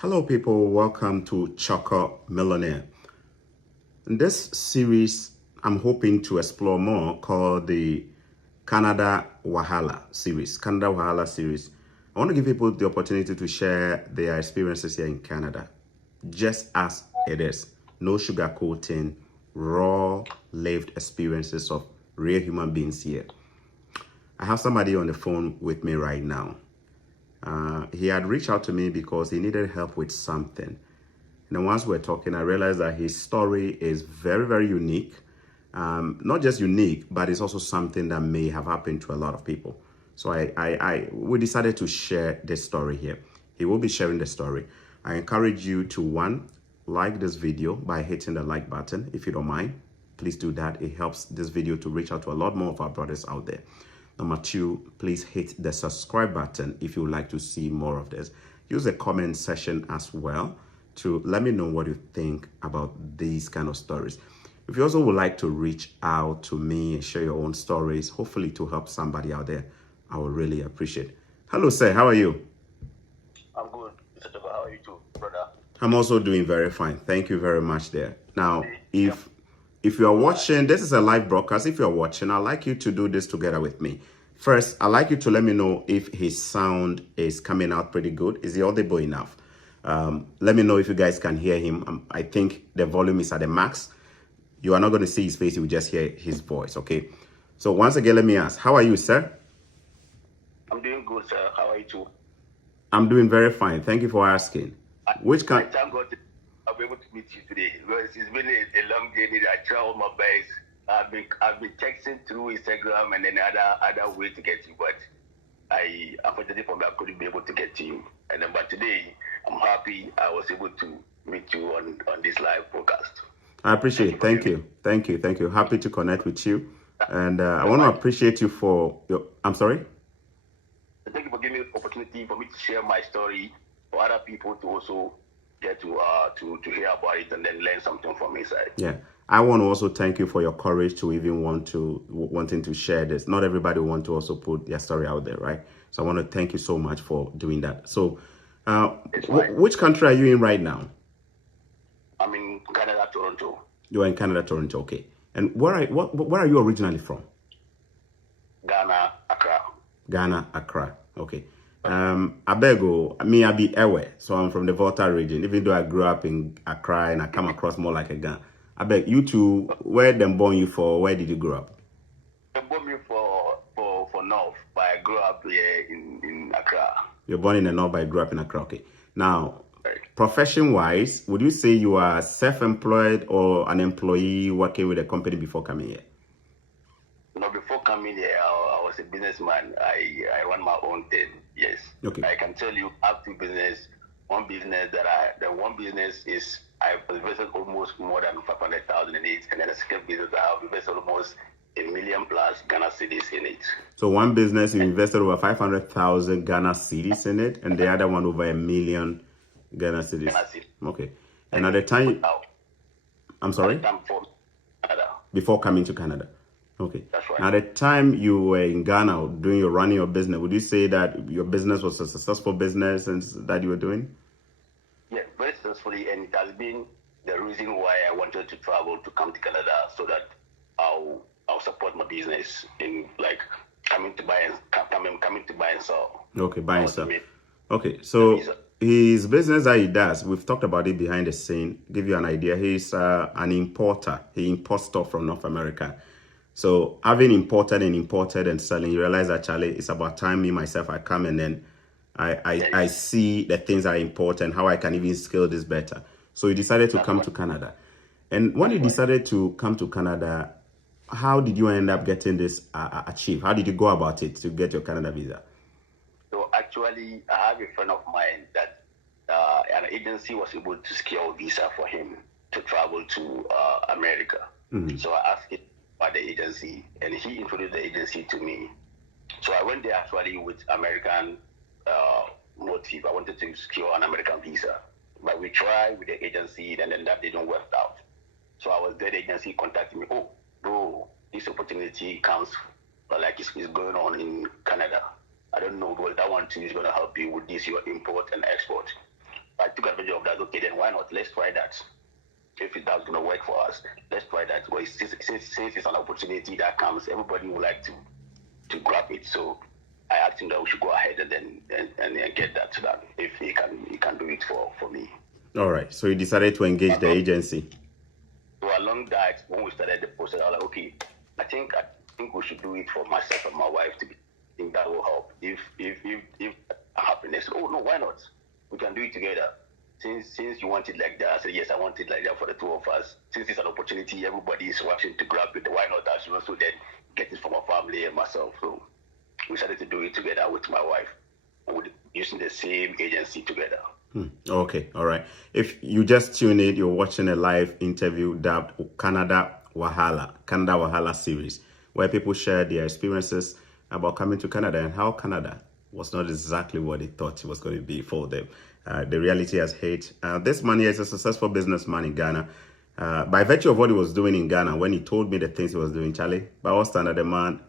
Hello, people. Welcome to Choco Millionaire. In this series, I'm hoping to explore more called the Canada Wahala series. Canada Wahala series. I want to give people the opportunity to share their experiences here in Canada, just as it is. No sugarcoating, raw, lived experiences of real human beings here. I have somebody on the phone with me right now. He had reached out to me because he needed help with something. And then once we're talking, I realized that his story is very, very unique. Not just unique, but it's also something that may have happened to a lot of people. So we decided to share this story here. He will be sharing the story. I encourage you to, one, like this video by hitting the like button. If you don't mind, please do that. It helps this video to reach out to a lot more of our brothers out there. Number two, please hit the subscribe button if you would like to see more of this. Use the comment section as well to let me know what you think about these kind of stories. If you also would like to reach out to me and share your own stories, hopefully to help somebody out there, I would really appreciate it. Hello, sir. How are you? I'm good. Mr. Toba, how are you too, brother? I'm also doing very fine. Thank you very much there. Now, if you are watching, this is a live broadcast. If you're watching, I'd like you to do this together with me. First, I'd like you to let me know if his sound is coming out pretty good. Is he audible enough? Let me know if you guys can hear him. I think the volume is at the max. You are not going to see his face. You will just hear his voice, okay? So once again, let me ask, how are you, sir? I'm doing good, sir. How are you too? I'm doing very fine. Thank you for asking. I thank God I'll be able to meet you today. Because it's been a long journey. I traveled my best. I've been texting through Instagram and then other way to get you, but unfortunately for me, I couldn't be able to get to you. And then, but today, I'm happy I was able to meet you on this live podcast. I appreciate it. Thank you. Happy to connect with you. And I want to appreciate you for your, I'm sorry? Thank you for giving me the opportunity for me to share my story for other people to also get to hear about it and then learn something from inside. Yeah. I want to also thank you for your courage to even wanting to share this. Not everybody want to also put their story out there, right? So I want to thank you so much for doing that. So which country are you in right now? I'm in Canada, Toronto. You are in Canada, Toronto, okay. And where are you originally from? Ghana, Accra. Ghana, Accra, okay. I be Ewe, so I'm from the Volta region. Even though I grew up in Accra and I come across more like a Ghana. I beg you two, where them born you for? Where did you grow up? They born me for North, but I grew up here in Accra. You're born in the North, but I grew up in Accra. Okay. Now, profession-wise, would you say you are self-employed or an employee working with a company before coming here? No, before coming here, I was a businessman. I run my own thing. Yes. Okay. I can tell you, I have two business. One business is I've invested almost more than 500,000 in it, and then the second business I have invested almost $1 million plus Ghana cedis in it. So one business you invested over 500,000 Ghana cedis in it, and the other one over $1 million Ghana cedis. Okay. And at the time, I'm sorry. Before coming to Canada. Okay. That's right. Now, at the time you were in Ghana running your business, would you say that your business was a successful business and that you were doing? Yeah, very successfully, and it has been the reason why I wanted to travel to come to Canada so that I'll support my business in like coming to buy and sell. Okay, buy and sell. Okay, so his business that he does, we've talked about it behind the scene. Give you an idea, he's an importer. He imports stuff from North America. So having imported and selling, you realize that, Charlie, it's about time I come and then I see the things I import and how I can even scale this better. So you decided to come to Canada. And when you decided to come to Canada, how did you end up getting this achieved? How did you go about it to get your Canada visa? So actually, I have a friend of mine that an agency was able to secure a visa for him to travel to America. Mm-hmm. So I asked him about the agency, and he introduced the agency to me. So I went there actually with American motive. I wanted to secure an American visa, but we tried with the agency, and then that didn't work out. So I was there. The agency contacted me. Oh, bro, this opportunity comes, like it's going on in Canada. I don't know, but that one too is going to help you with this your import and export. I took advantage of that. Okay, then why not? Let's try that. If that's going to work for us, let's try that. Well, since it's an opportunity that comes, everybody would like to grab it. So I asked him that we should go ahead and then get that done. If he can do it for me. All right. So you decided to engage the agency. So along that, when we started the process, I was like, okay, I think we should do it for myself and my wife to be. I think that will help. If happiness, oh no, why not? We can do it together. Since you want it like that, I said yes, I want it like that for the two of us. Since it's an opportunity, everybody is rushing to grab it. Why not us? So then get it for my family and myself. So we decided to do it together with my wife, using the same agency together. Okay, all right. If you just tune in, you're watching a live interview dubbed Canada Wahala series, where people share their experiences about coming to Canada and how Canada was not exactly what they thought it was going to be for them. The reality has hit. This man here is a successful businessman in Ghana. By virtue of what he was doing in Ghana, when he told me the things he was doing, Charlie, by all standard, the man,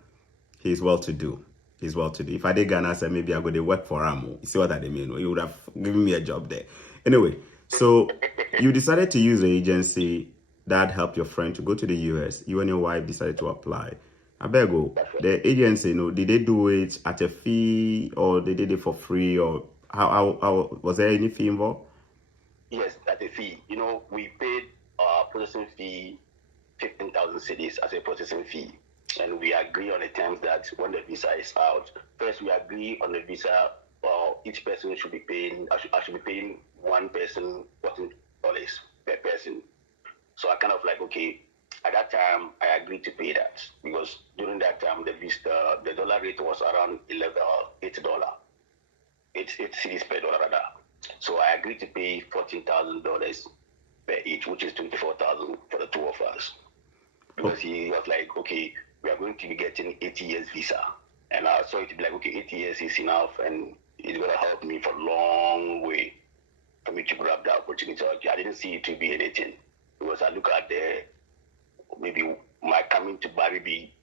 he's well to do. He's well to do. If I did Ghana, I said maybe I'm going to work for Amo. You see what I mean? He would have given me a job there. Anyway, so you decided to use the agency that helped your friend to go to the US. You and your wife decided to apply. I beg you, the agency, did they do it at a fee or they did it for free, or how was there any fee involved? Yes, at a fee. We paid processing fee 15,000 cedis as a processing fee. And we agree on the terms that when the visa is out, first we agree on the visa. Each person should be paying. I should be paying one person $14 per person. So I kind of like, okay. At that time, I agreed to pay that because during that time the dollar rate was around $8 cedis per dollar rather. So I agreed to pay $14,000 per each, which is $24,000 for the two of us. Because he was like, okay, we are going to be getting 80 years visa. And I saw it to be like, okay, 80 years is enough and it's going to help me for a long way for me to grab the opportunity. I didn't see it to be anything because I look at maybe my coming to buy, maybe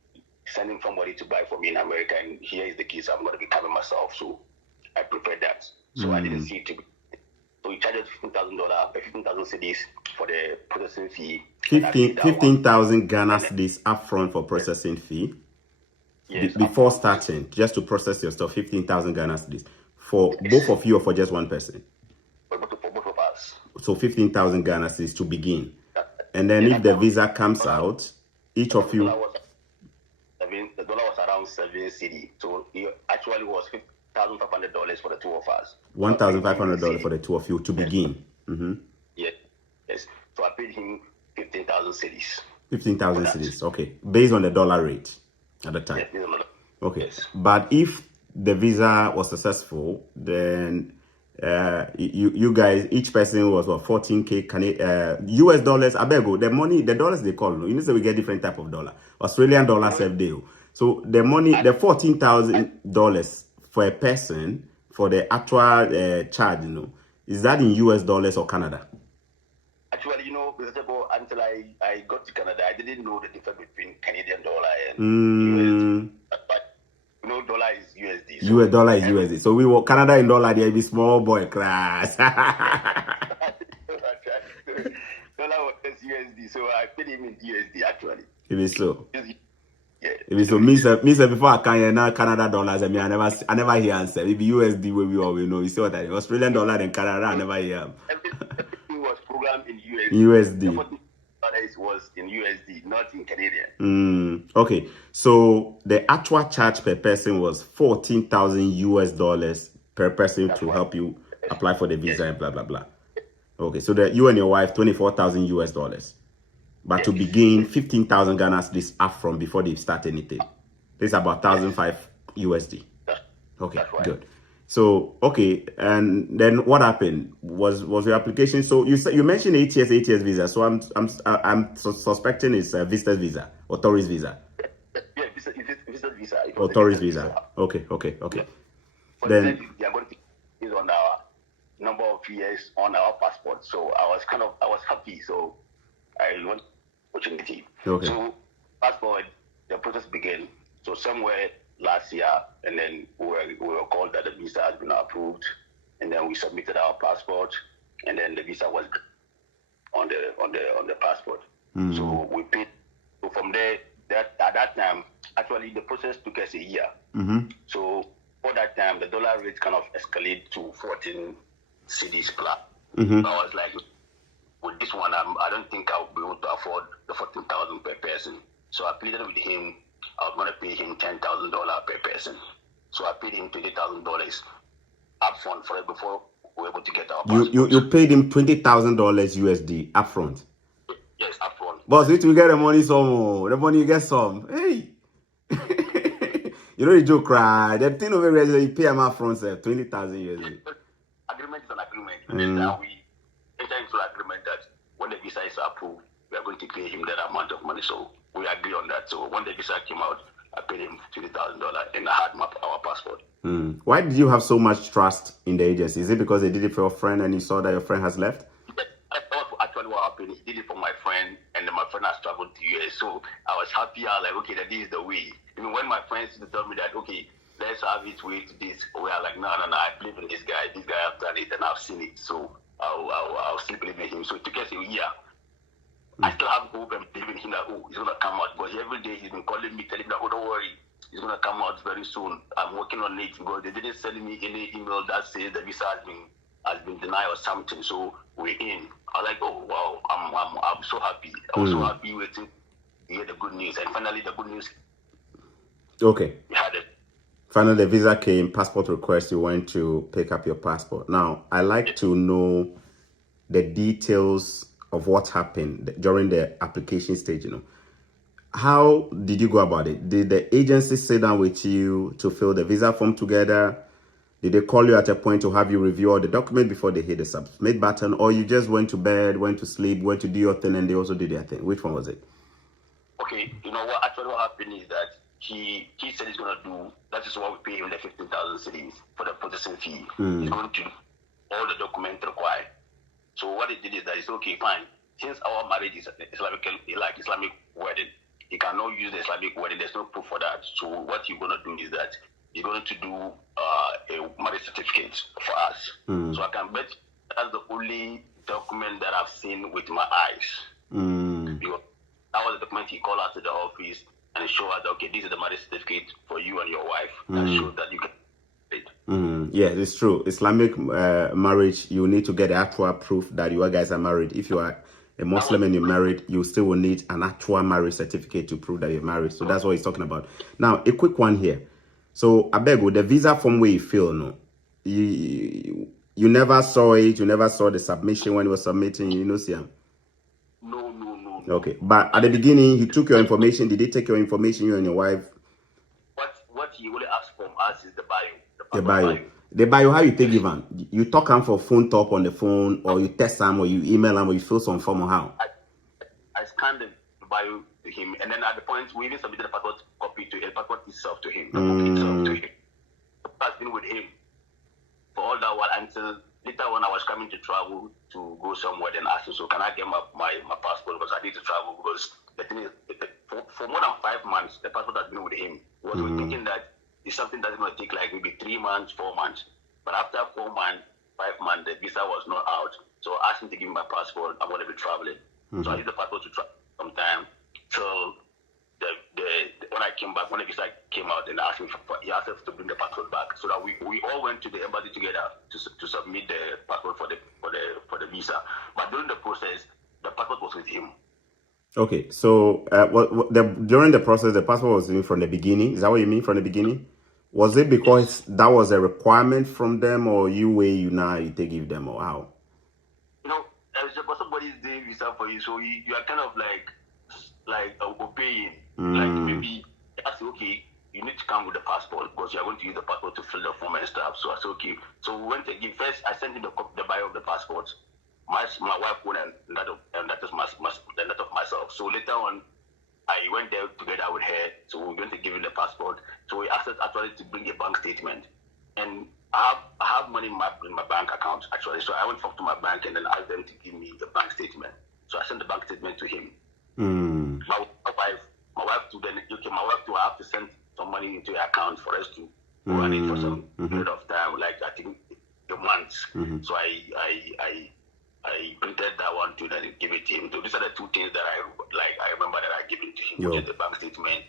sending somebody to buy for me in America, and here is the case, I'm going to be coming myself. So I prefer that. So I didn't see it to be. So he charged $15,000, 15,000 cedis for the processing fee. 15,000 Ghana cedis upfront for processing fee. Yes, before starting, just to process your stuff, 15,000 Ghana cedis for both of you or for just one person? For both of us. So 15,000 Ghana cedis to begin. And then if the visa comes out, each of you... The dollar was around 7 cedi. So it actually was $1,500 for the two of us. $1,500 for the two of you to begin. Mm-hmm. Yes. So I paid him 15,000 cedis. 15,000 cedis, okay. Based on the dollar rate at the time. Yes, okay. Yes. But if the visa was successful, then... you guys, each person was what, 14K US dollars. I beg you, the dollars they call. You know, we get different type of dollar. Australian dollar self deal. So the money, the $14,000 for a person for the actual charge, is that in US dollars or Canada? Actually, until I got to Canada, I didn't know the difference between Canadian dollar and USD. But dollar is USD. So US dollar is USD. So we were Canada in dollar, there be small boy class. Dollar was USD, so I paid him in USD actually. It is so. Yeah. It is so. Me say before I can now Canada dollars. I mean, I never hear answer. Maybe USD where we all know. You see what I mean? Australian dollar and Canada, I never hear. Everything was programmed in USD. USD. Was in USD, not in Canadian. Okay, so the actual charge per person was 14,000 US dollars per person. That's to help you apply for the visa and blah blah blah. Okay, so that you and your wife 24,000 US dollars, but to begin 15,000 Ghana cedis up from before they start anything. This is about 1,500 USD. Okay, right. Good. So okay, and then what happened was your application? So you mentioned 8 years visa. So I'm suspecting it's a visitor's visa or tourist visa. Yeah, visitor's visa. Or tourist visa. Okay. Yeah. Then they are going to use on our number of years on our passport. So I was happy. So I want opportunity. Okay. So fast forward, the process began. So somewhere last year, and then we were called that the visa has been approved, and then we submitted our passport, and then the visa was on the passport. So we paid. So from there, at that time, actually the process took us a year. So for that time, the dollar rate kind of escalated to 14 cedis plus. So I was like, with this one, I don't think I'll be able to afford the 14,000 per person. So I pleaded with him. I was going to pay him $10,000 per person. So I paid him $20,000 upfront for it before we were able to get our passport. You paid him $20,000 USD upfront. Yes, upfront. Boss, if you get the money some, the money you get some. Hey, you know the joke, cry. The thing over there, you pay him upfront, 20,000 USD. Agreement is an agreement. And then we enter into an agreement that when the visa is approved, we are going to pay him that amount of money. So we agree on that. So when the visa came out, I paid him $20,000 and I had our passport. Why did you have so much trust in the agency? Is it because they did it for your friend and you saw that your friend has left? I thought actually what happened. He did it for my friend, and then my friend has traveled to US. So I was happy. I was like, okay, that this is the way. Even when my friends told me that, okay, let's have it way to this, we are like, no, I believe in this guy. This guy has done it, and I've seen it. So I'll still believe in him. So it took us a year. I still have hope and believe in him that, he's going to come out. Because every day he's been calling me, telling me that, don't worry, he's going to come out very soon. I'm working on it because they didn't send me any email that says the visa has been denied or something. So we're in. I was like, oh, wow, I'm so happy. I was so happy waiting to hear the good news. And finally, the good news. Okay. We had it. Finally, the visa came, passport request, you went to pick up your passport. Now, I like to know the details of what happened during the application stage, How did you go about it? Did the agency sit down with you to fill the visa form together? Did they call you at a point to have you review all the document before they hit the submit button? Or you just went to bed, went to sleep, went to do your thing, and they also did their thing? Which one was it? Okay, what happened is that he said he's going to do, that is why we pay him the 15,000 cedis for the processing fee. He's going to do all the documents required. So what he did is that he said, okay, fine. Since our marriage is Islamic wedding, he cannot use the Islamic wedding. There's no proof for that. So what he's going to do is that he's going to do a marriage certificate for us. So I can bet that's the only document that I've seen with my eyes. Because that was the document he called us to the office and showed us, okay, this is the marriage certificate for you and your wife. That shows that you can. Yeah, it's true. Islamic marriage, you need to get the actual proof that you guys are married. If you are a Muslim and you're married, you still will need an actual marriage certificate to prove that you're married. So that's what he's talking about. Now, a quick one here. So, Abego, the visa form where you fill, you never saw it. You never saw the submission when you were submitting. You know, see him. No. Okay, but at the beginning, he took your information. Did he take your information, you and your wife? What he only asked from us is the bio. The bio, how you take even? You talk him for phone talk on the phone, or you text him, or you email him, or you fill some form, or how? I scanned the bio to him, and then at the point we even submitted the passport copy to him, passport itself to him, the book itself to him. I've been with him for all that while until later when I was coming to travel to go somewhere, then asked him, so can I get my passport because I need to travel, because the thing is, for more than 5 months, the passport has been with him. Because we're thinking that it's something that's going to take like maybe 3 months, 4 months. But after 4 months, 5 months, the visa was not out. So I asked him to give me my passport. I'm going to be traveling. So I used the passport to travel sometime till when I came back, when the visa came out, and he asked us to bring the passport back, so that we all went to the embassy together to submit the passport for the visa. But during the process, the passport was with him. Okay, so during the process, the passport was in from the beginning. Is that what you mean, from the beginning? Was it because that was a requirement from them, or you take give them, or how? There's somebody's doing visa for you, so you are kind of like obeying. Like maybe I say, okay, you need to come with the passport because you are going to use the passport to fill the form and stuff. So I said, okay. So we went again. First, I sent him the bio of the passport. My wife went and that is that of myself. So later on, I went there together with her. So we were going to give him the passport. So we asked us actually to bring a bank statement, and I have money in my bank account actually. So I went up to my bank and then asked them to give me the bank statement. So I sent the bank statement to him. My wife to then my wife to have to send some money into your account for us to run it for some period of time, like I think a month. So I I printed that one too, then give it to him. So these are the two things that I remember that I given to him, which is the bank statement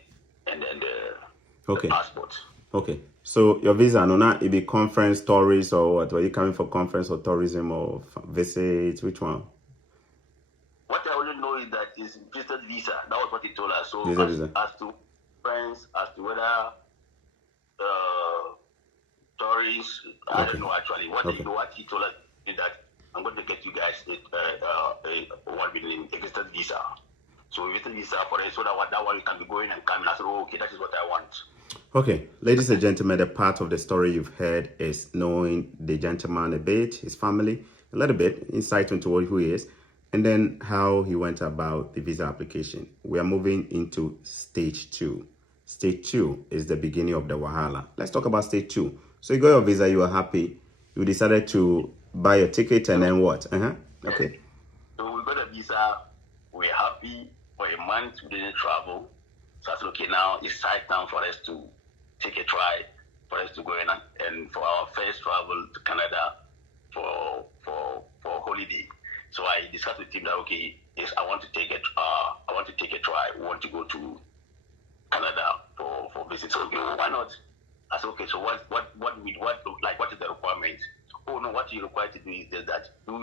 and then the passport. Okay. So your visa, no, not it be conference, tourist, or what? Were you coming for conference or tourism or visit? Which one? What I only know is that it's business visa. That was what he told us. So as to friends, as to whether tourists, I don't know actually. What he told us is that I'm going to get you guys what we name a business visa. So a business visa for it, so that one you can be going and coming. I said, oh, okay, that is what I want. Okay, ladies and gentlemen, the part of the story you've heard is knowing the gentleman a bit, his family, a little bit, insight into who he is, and then how he went about the visa application. We are moving into stage 2. Stage 2 is the beginning of the wahala. Let's talk about stage 2. So you got your visa, you are happy, you decided to buy your ticket, and then what? Okay. So we got a visa, we're happy. For a month, we didn't travel. So I said, okay, now it's time for us to take a try, for us to go in and for our first travel to Canada for holiday. So I discussed with him that, okay, yes, I want to take a try. We want to go to Canada for visit. So, okay, well, why not? I said, okay, so what is the requirement? Oh no, what you require to do is that do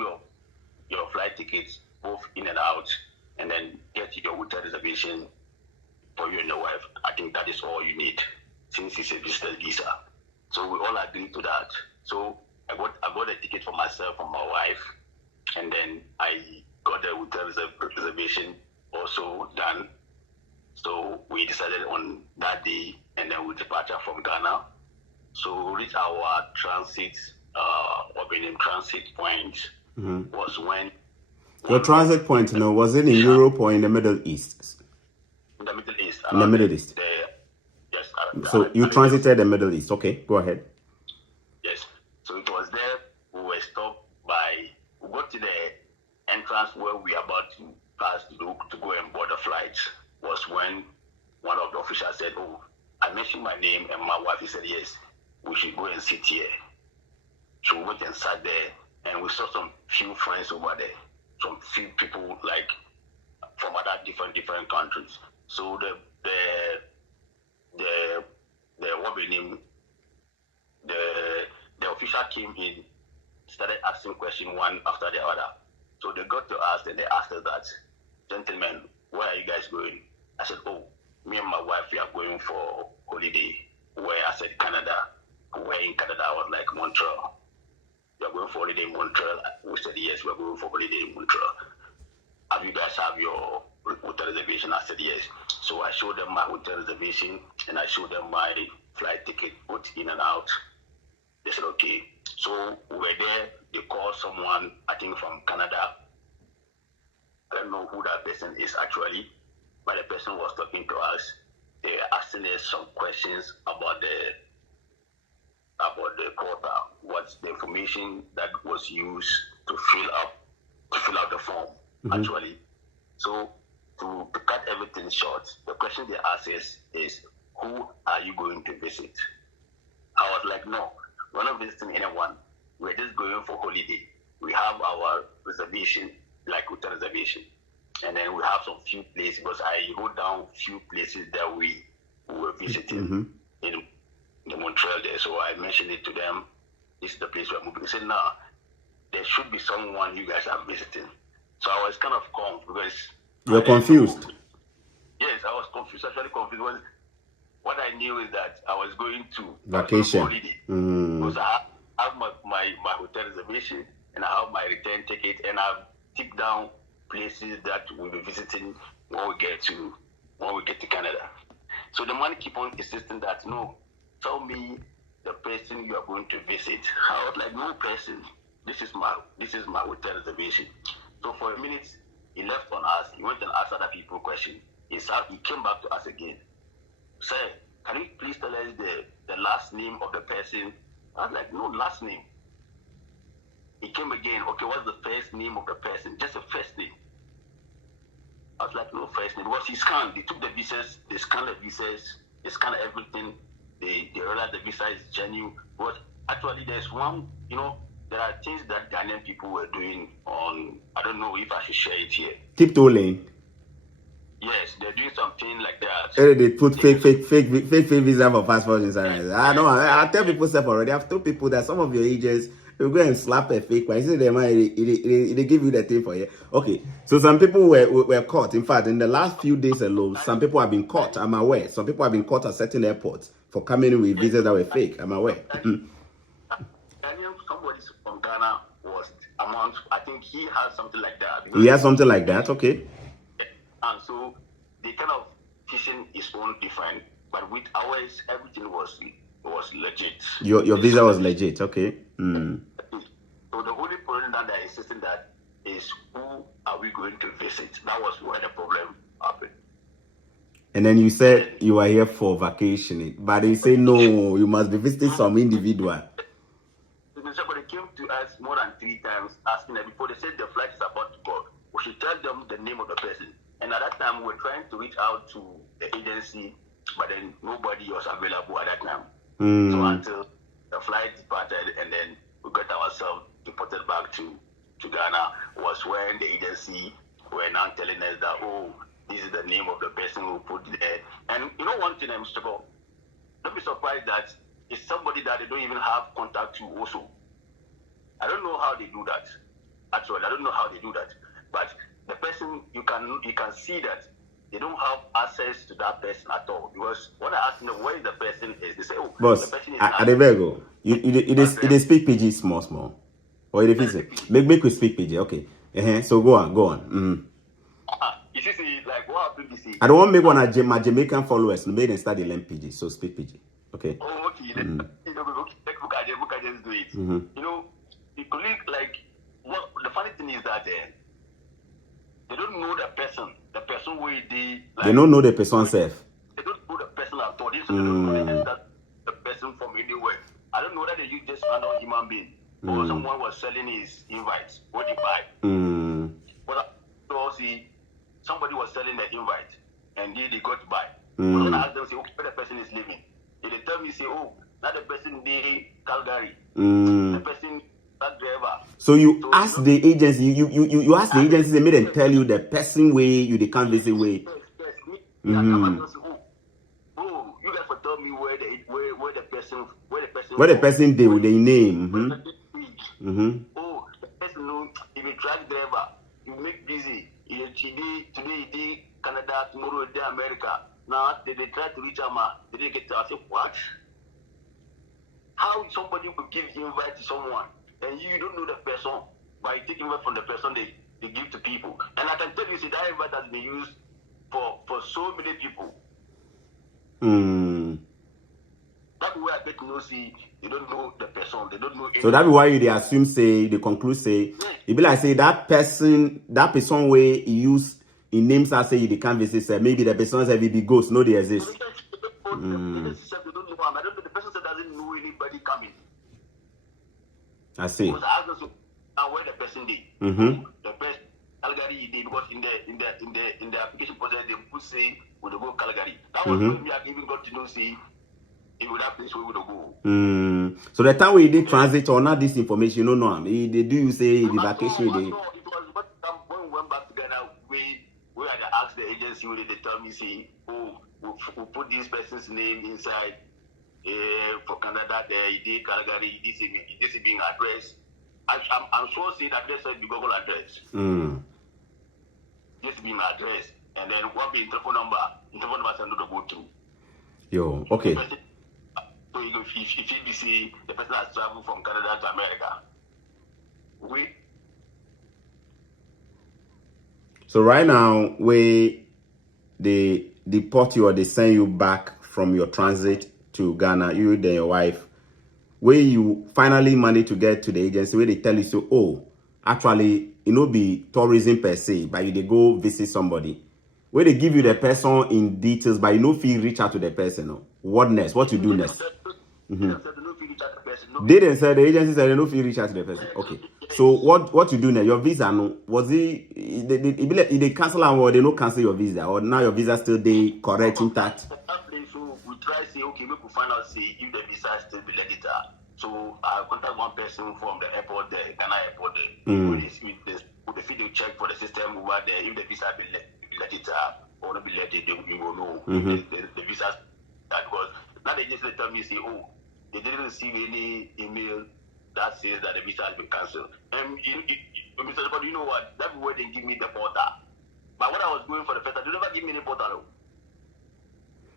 your flight tickets both in and out, and then get your hotel reservation for you and your wife. I think that is all you need, since it's a business visa. So we all agreed to that. So I got a ticket for myself and my wife, and then I got the hotel reservation also done. So we decided on that day, and then we departed from Ghana. So we reached our transit, transit point was when. Your transit point, was it in Europe or in the Middle East? In the Middle East. In the Middle East. Yes. So you transited the Middle East. Okay, go ahead. Yes. So it was there. We were stopped by. We got to the entrance where we are about to pass to go and board the flight. Was when one of the officials said, "Oh, I mentioned my name," and my wife said, "Yes, we should go and sit here." So we went and sat there, and we saw some few friends over there, some few people like from other different countries. So the official came in, started asking questions one after the other. So they got to us and they asked us that, "Gentlemen, where are you guys going?" I said, "Oh, me and my wife, we are going for holiday." Where? I said, "Canada." Where in Canada? I was like, "Montreal." "We are going for holiday in Montreal." We said, "Yes, we are going for holiday in Montreal." "Have you guys have your hotel reservation?" I said, "Yes." So I showed them my hotel reservation and I showed them my flight ticket, both in and out. They said, "Okay." So we were there. They called someone, I think from Canada. I don't know who that person is actually, but the person was talking to us. They were asking us some questions about the quota, what's the information that was used to fill out the form, actually. So to cut everything short, the question they asked us is, "Who are you going to visit?" I was like, "No, we're not visiting anyone. We're just going for holiday. We have our reservation, like hotel reservation. And then we have some few places," because I wrote down few places that we were visiting in the Montreal there. So I mentioned it to them. "This is the place we're moving." They said, "Nah, there should be someone you guys are visiting." So I was kind of confused because you're confused. Yes, I was confused. Actually confused. What I knew is that I was going to vacation. Holiday, because I have my hotel reservation and I have my return ticket, and I've ticked down places that we'll be visiting when we get to Canada. So the man keep on insisting that, "No, tell me the person you are going to visit." I was like, "No person. This is my hotel reservation." So for a minute, he left on us. He went and asked other people questions. He came back to us again. "Sir, can you please tell us the last name of the person?" I was like, "No last name." He came again. "Okay, what's the first name of the person? Just the first name." I was like, "No first name." Because he scanned. They took the visas. They scanned the visas. They scanned everything. They realized the visa is genuine. But actually, there's one, there are things that Ghanaian people were doing on, I don't know if I should share it here. Tiptoeing. Yes, they're doing something like that. They put fake visa for passport inside. I know. I tell people stuff already. I've told people that some of your agents will go and slap a fake one. You see, they give you the thing for you. Okay, so some people were caught. In fact, in the last few days alone, some people have been caught. I'm aware. Some people have been caught at certain airports for coming in with visas that were fake. I'm aware. Somebody from Ghana was among, I think he has something like that. He has something like that, okay. And so they kind of teaching his own different, but with ours, everything was legit. Your visa was legit, okay. So the only problem that they're insisting that is who are we going to visit? That was where the problem happened. And then you said you are here for vacationing, but they say no, you must be visiting some individual. Somebody came to us more than 3 times asking them before they said the flight is about to go. We should tell them the name of the person. And at that time, we were trying to reach out to the agency, but then nobody was available at that time. So until the flight departed and then we got ourselves deported back to Ghana was when the agency were now telling us that, oh, this is the name of the person who put there. And you know one thing, Mr. Go, don't be surprised that it's somebody that they don't even have contact to also. I don't know how they do that. Actually, I don't know how they do that. But the person, you can see that they don't have access to that person at all. Because when I ask them where the person is, they say, oh, boss, the person is Adebego, it speak PG small. Or it is make we speak PG, okay. So go on. You see, like what happened this I don't want to make one of my Jamaican followers made them start the learn PG, so speak PG. Okay. Oh, okay. Let's look at just do it. You know, the colleague, like, what the funny thing is that they don't know the person where they don't know the person self. They don't know the person at all. They don't know that the person from anywhere. I don't know that they use just another human being or someone was selling his invites. What they buy? But I see somebody was selling the invite and they got to buy. But when I ask them, say, okay, where the person is living, they tell me, say, oh, not the person in Calgary, the person that driver. So you ask the agency, you ask the agency, they made them tell you the person way you they can't visit way. Yes. Oh, you guys will tell me where the person they with their name. Oh, the person know if you truck driver, you make busy. Today he did Canada, tomorrow he did America. Now they try to reach him, they didn't get to. I say, what? How somebody would give invite to someone and you don't know the person, by taking invite from the person they give to people. And I can tell you, see, that invite has been used for so many people. That's why I bet you know, see, they don't know the person, they don't know anything. So that's why they assume, say, they conclude, say, it be like, say, that person way he use in names that say they can't visit, say, maybe the person said be ghost, no, they exist. They don't know. I don't know, the person doesn't know anybody coming. I see. Because I asked them, where the person did. The person Calgary he did, because in the application process they put say we will go Calgary. That was when we have even got to know say in that place where we will go. So the time we did transit or not this information, you know, they do you say the vacation day? It was when we went back together, we had to ask the agency where they tell me say, oh, we'll put this person's name inside for Canada there, he did Calgary, this is being addressed. I'm sure say that address is the Google address. This being addressed, and then what be telephone number send to go to. Yo, okay. So if you see the person has traveled from Canada to America, so right now, they deport you or they send you back from your transit to Ghana, you and your wife, where you finally manage to get to the agency where they tell you, so, oh, actually, it no be tourism per se, but you they go visit somebody. Where they give you the person in details, but you no feel reach out to the person. No? What next? What you do next? They didn't say, the agency said they no feel reach out to the person. Okay. So what you do now? Your visa, no, was it they cancel or they no cancel your visa, or now your visa still they correct intact? So we try say okay, we could find out say if the visa still be legitimate. So I contacted one person from the airport there, Ghana airport there. With the video check for the system over there, if the visa be let it or not be let it, you will know the visa that was. Now they just tell me, say, oh, they didn't receive any email that says that the visa has been cancelled. And Mr. But you know what? That's where they give me the portal. But when I was going for the first time, they never give me any portal.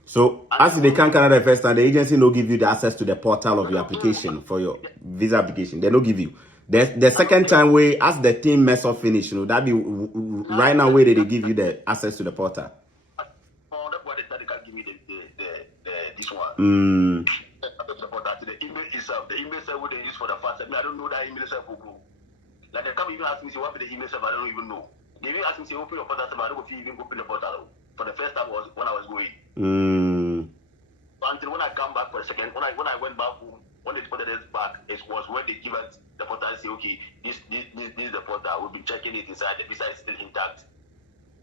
So, as they can't Canada the first time, the agency no give you the access to the portal of your application for your visa application. They no give you. The second time where as the team mess up finish, that be right now where they give you the access to the portal. Oh, that's why they can't give me this one. The email itself, the email server they use for the fast. I don't know that email server. Like they come even ask me, say, what be the email server? I don't even know. They even ask me, say, open your portal server. I don't know if you even open the portal. For the first time was when I was going. Until when I come back for a second, when I went back home, when they put us back, it was when they give us the portal and say, okay, this is the portal. We'll be checking it inside. The visa is still intact.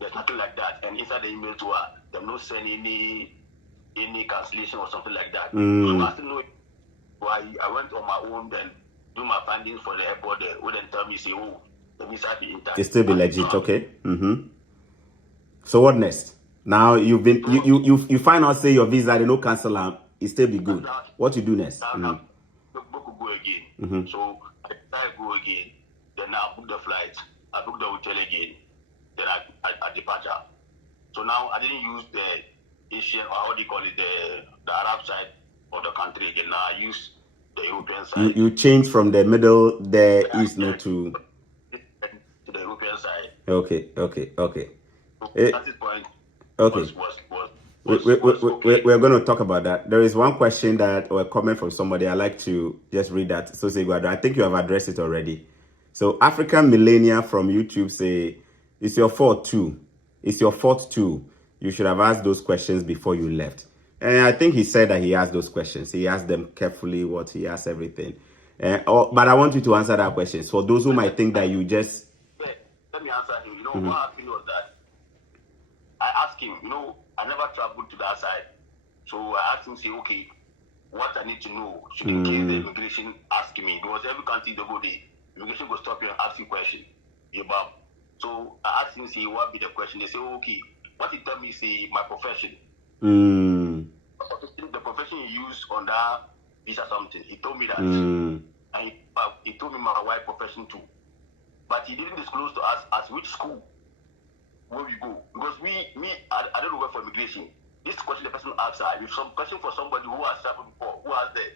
There's nothing like that. And inside the email to her, they're not sending any cancellation or something like that. So I still know why I went on my own then do my findings for the airport there. Who then tell me, say, oh, the visa be intact. It still be legit, okay? So what next? Now you've been you find out say your visa they no cancel am, it still be good. What you do next? Go again. So I go again. Then I book the flight. I book the hotel again. Then I departure. So now I didn't use the Asian or how do you call it the Arab side of the country again. Now I use the European side. You change from the middle there east no to the European side. Okay. So at this point. Okay. We're going to talk about that. There is one question that or a comment from somebody. I like to just read that. So say, I think you have addressed it already. So African Millennia from YouTube say, it's your fault too. It's your fault too. You should have asked those questions before you left. And I think he said that he asked those questions. He asked them carefully, what he asked, everything. But I want you to answer that question. So those who might think that you just... Yeah, let me answer him. You know, what happened was that I asked him, I never traveled to that side. So I asked him, say, okay, what I need to know, should in case the immigration ask me, because every country they go, the immigration will stop you and ask you a question. So I asked him, say, what be the question? They say, okay, what he tell me, say, my profession. The profession he used on that visa something. He told me that. And he told me my wife profession too. But he didn't disclose to us as which school where we go. Because I don't work for immigration. This question the person asks her, if some question for somebody who has traveled before, who has the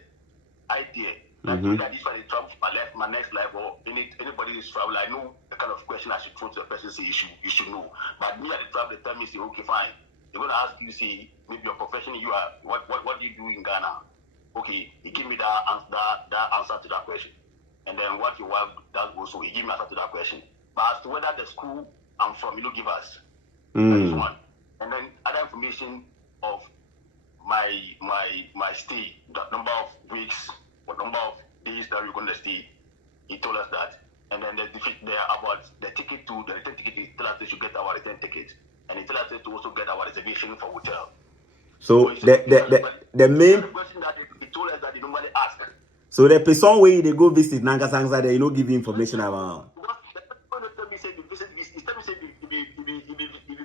idea, like that this one is travel for my next life, or anybody is travel, I know the kind of question I should throw to the person, say you should know. But me at the travel, they tell me, say, okay, fine. They're gonna ask you, say, maybe your profession you are, what do you do in Ghana? Okay, he give me that answer to that question. And then what your wife does also, he give me answer to that question. But as to whether the school I'm from, give us. That is one. And then other information of my stay, the number of weeks, or number of days that we're going to stay. He told us that. And then about the ticket to the return ticket, he told us they should get our return ticket. And he told us to also get our reservation for hotel. So the main question that he told us that they normally ask. So the person where they go visit Nangasangsa, they give you information about.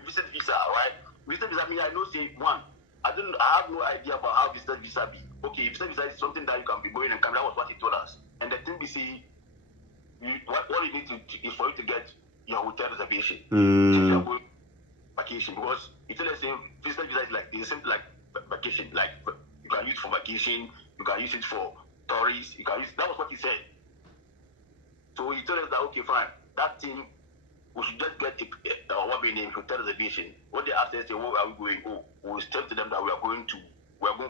Visit visa, right? Visit visa means I know say one. I have no idea about how visit visa be. Okay, visit visa is something that you can be going and come. That was what he told us. And the thing we see, what you need to is for you to get your hotel reservation. If you're going vacation, because he told us visit visa is like it's simple like vacation. Like you can use it for vacation, you can use it for tourists, you can use that was what he said. So he told us that okay, fine, that thing. We should just get what we name hotel reservation. What they ask us, where are we going? Oh, we'll tell to them that we are going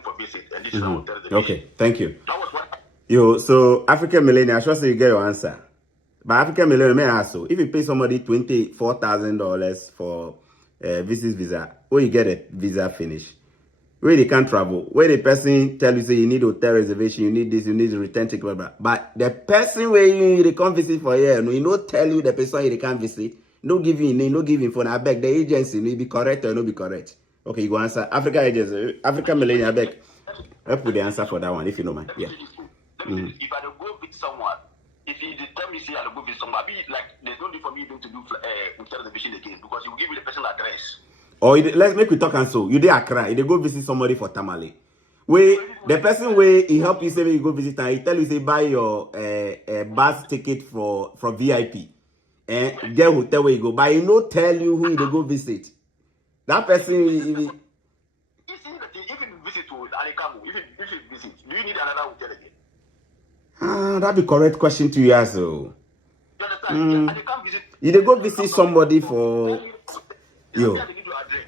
for visit, and this is our hotel reservation. Okay, thank you. That was what. So African Millennial, I sure say you get your answer. But African Millennial, may I ask so, if you pay somebody $24,000 for visit visa, or you get a visa finish, where they can't travel, where the person tell you say you need hotel reservation, you need this, you need to return ticket, blah, blah. But the person where you can't visit for here, no, you not tell you the person you can't visit, no give you name, no give you phone. I beg the agency, no be correct or no be correct. Okay, you go answer. African agency, African Millennial, I beg. Help with the answer for that one if you know man. Yeah. Let if I don't go with someone, if you tell me say I don't go with someone, like there's no need for me even to do hotel reservation again because you will give me the personal address. Or let's make we talk and so you dey Accra, you dey go visit somebody for Tamale. Where the person where he help you say you go visit and he tell you say buy your bus ticket from VIP. Get hotel where you go, but he no tell you who you go visit. That person If you visit to Alikamu, if you visit, do you need another hotel again? That be correct question to you as well. You understand? And they can't visit. You dey go visit somebody for yo.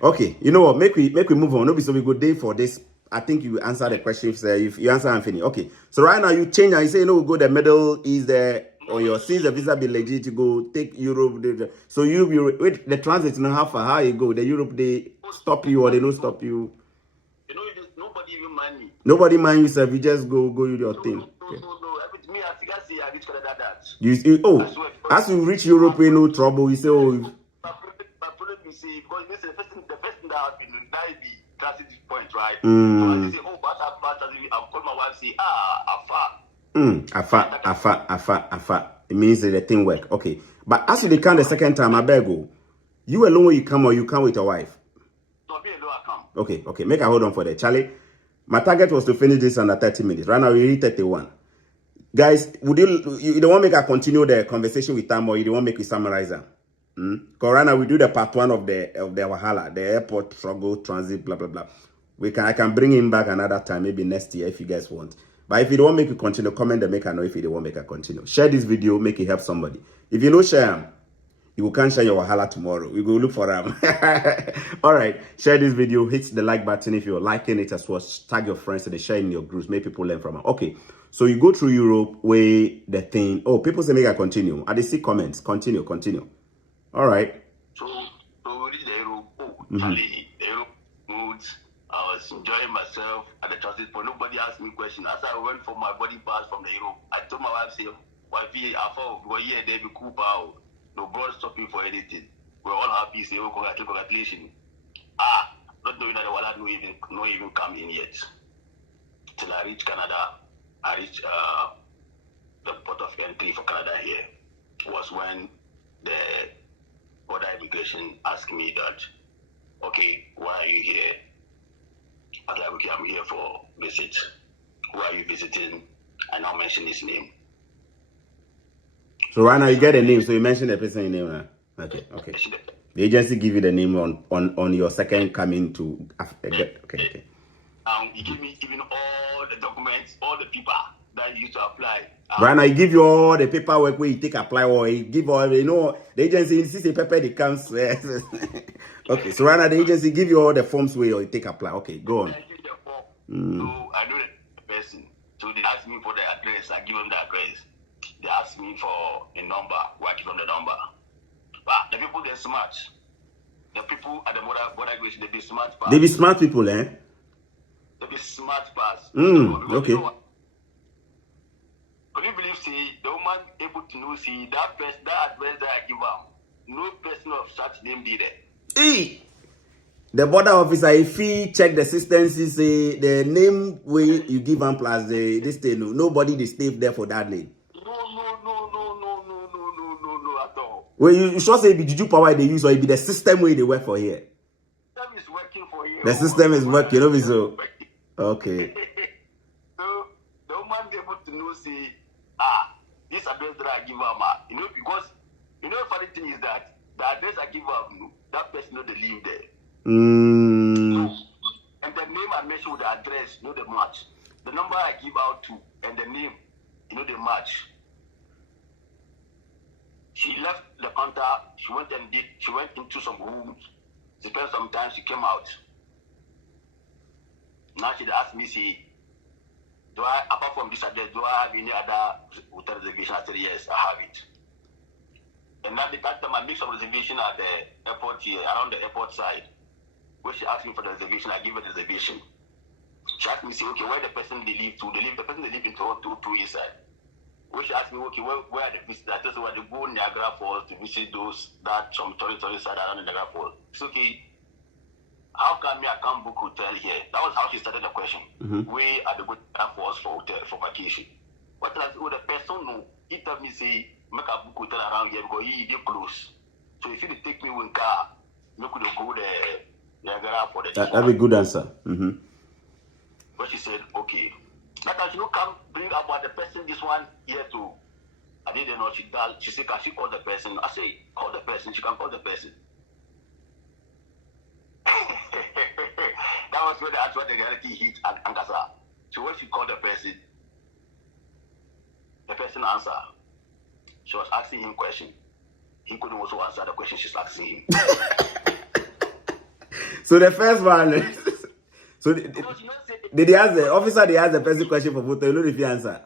Okay, you know what? Make we move on. No be so we go day for this. I think you answer the question if you answer and finish. Okay. So right now you change and you say no, go the Middle East there or your since the visa be legit to go take Europe. So Europe, wait, the transit now how you go? The Europe they stop you or they don't stop you? You know, nobody even mind me. Nobody mind yourself. You just go do your thing. No. Me, I think I see I reach Canada that. As you reach Europe, you no trouble. You say My problem is say because this is the first thing that happened that be transit point, right? So I say, but I'm calling my wife say, Afa. It means that the thing work. Okay. But as you come the second time, I beg you. You alone when you come or you come with your wife? No, me alone I come. Okay. Make a hold on for that. Charlie, my target was to finish this under 30 minutes. Right now, we read 31. Guys, would you don't want to make a continue the conversation with them or you don't want to make we summarize them? Because right now we do the part 1 of the wahala, the airport struggle, transit, blah blah blah. I can bring him back another time, maybe next year if you guys want. But if you don't want to make it continue, comment and make a know if you don't want to make a continue. Share this video, make it help somebody. If you don't share, you can't share your wahala tomorrow. We go look for them. All right, share this video, hit the like button if you're liking it as well. Tag your friends and share in your groups, make people learn from them. Okay, so you go through Europe where the thing. Oh, people say make a continue. I see comments. Continue. All right. So we reached the Europe. Charlie, the Europe moods. I was enjoying myself at the transit point. Nobody asked me questions. As I went for my body pass from the Europe, I told my wife, say, wifey, I thought we were here, they be cool power. Nobody stopping for anything. We're all happy, say, oh, congratulations. Not knowing that the wallet no even come in yet. Till I reach Canada, I reached the port of entry for Canada here. Was when the border immigration asked me that, okay, why are you here? I was like, okay, I'm here for visit. Who are you visiting? I now mention his name. So right now you get a name, so you mention the person's name. Huh? Okay. The agency give you the name on your second coming to Africa. Okay. He gave me even all the documents, all the people that you used to apply. Right now, he give you all the paperwork where you take apply or he give all the agency insists the paper that comes. Okay, so right now the agency give you all the forms where you take apply. Okay, go on. I give the form. So I know the person. So they ask me for the address. I give them the address. They ask me for a number. I give them the number. But the people they're smart. The people at the border immigration, they be smart. They be smart people, eh? They be smart pass. Okay. Can you believe, see, the woman able to know, see, that address that I give her, no person of such name did it. Hey! The border officer, if he check the system, say the name where you give him plus this thing, nobody they stay there for that name. No, at all. Well, you sure say it be Juju power they use or it be the system where they work for here? The system is working for you. The system is working, so. Okay. So the woman be able to know, say, this address that I give her, because the funny thing is that the address I give her, that person know they live there. So, and the name I mentioned with the address, they match. The number I give out to and the name, they match. She left the counter, she went into some rooms. She spent some time, she came out. Now she asked me, see, apart from this address, do I have any other hotel reservation? I said, yes, I have it. And now that time I make some reservation at the airport here, around the airport side. When she asked me for the reservation, I give her the reservation. She asked me, say, okay, where the person they live to? The person they live in Toronto, inside. When she asked me, okay, where are the visitors? I told her they go Niagara Falls to visit some tourist side around Niagara Falls. It's okay. How come I can't book hotel here? That was how she started the question. Where are the good Niagara Falls for hotel, for vacation? What else? Oh, the person no, he tell me say make a book hotel around here because he get close. So if you take me one car, you could go there. For the That'd be a good answer. Mm-hmm. But she said, okay. That as you come bring about the person this one here too. I didn't know she said, can she call the person? I say, call the person, she can call the person. That was when that's when the reality hit Ankasa. So when she called the person answered. She was asking him question. He couldn't also answer the question she's asking him. So the first one, so did they ask the officer? They ask the person question for photo. You know if he answer.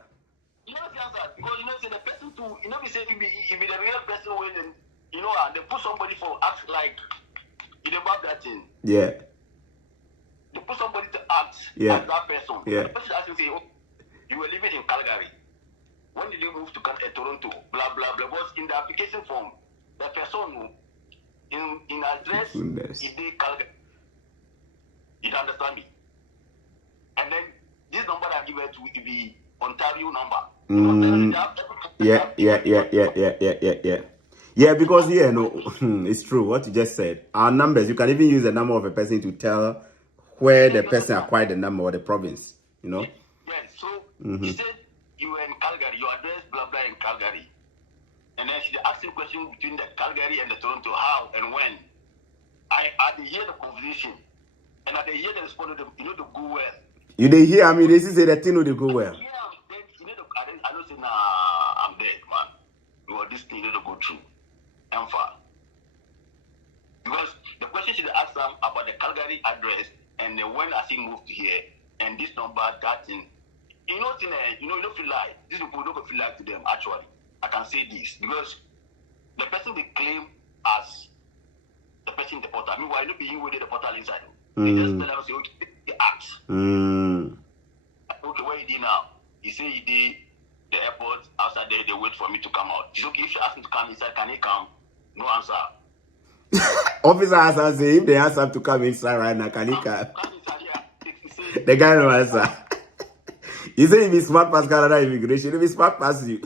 You know if he answer because say the person too. You know we say if be the real person when they put somebody for act like about that thing. Yeah. They put somebody to act as that person. Yeah. The person asking say, oh, you were living in Calgary. When did you move to Toronto? Blah blah blah. But in the application form, the person in address is the Calgary. You understand me? And then this number I give it to will be Ontario number. Yeah, because it's true what you just said. Our numbers, you can even use the number of a person to tell where the person acquired the number or the province, Yes, so she said you were in Calgary, your address, blah, blah, in Calgary. And then she asked the question between the Calgary and the Toronto, how and when. I did hear the conversation, and I did hear the response, to go well. You did hear, I mean, they say the thing will go well. Yeah, then, I don't say, nah, I'm dead, man. Because this thing need to go through. And far. Because the question she asked them about the Calgary address, and then when I see moved to here, and this number, that thing, you don't feel like, these people don't feel like to them, actually. I can say this, because the person they claim as the person in the portal, I mean, why not be you with the portal inside? They just tell them, say, okay, they ask. Okay, where he did now? He say he did the airport, outside there, they wait for me to come out. She's okay, if she asks me to come inside, can he come? No answer. Officer answer say if they ask him to come inside right now, can he come? Come inside, yeah. The guy no answer. He say if he's smart past Canada immigration, if he's smart past you.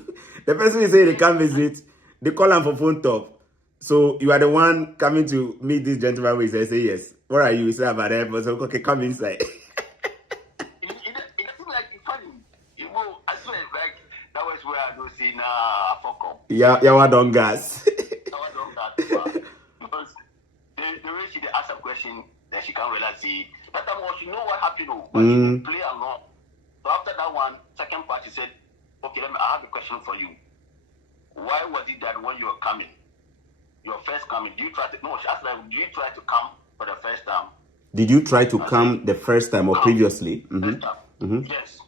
The person will say they come visit, they call him for phone talk. So you are the one coming to meet this gentleman with say yes. Where are you? He say about the airport. So okay, come inside. It seems like it's funny. I swear, like that was where I go see fuck up. Yeah, don't gas. Because the way she asked a question that she can't realize that time she know what happened, but she didn't play along. So after that one, second part, she said, okay, I have a question for you. Why was it that when you were coming, your first coming, she asked like, do you try to come for the first time? Did you try to come the first time or previously? First time. Yes.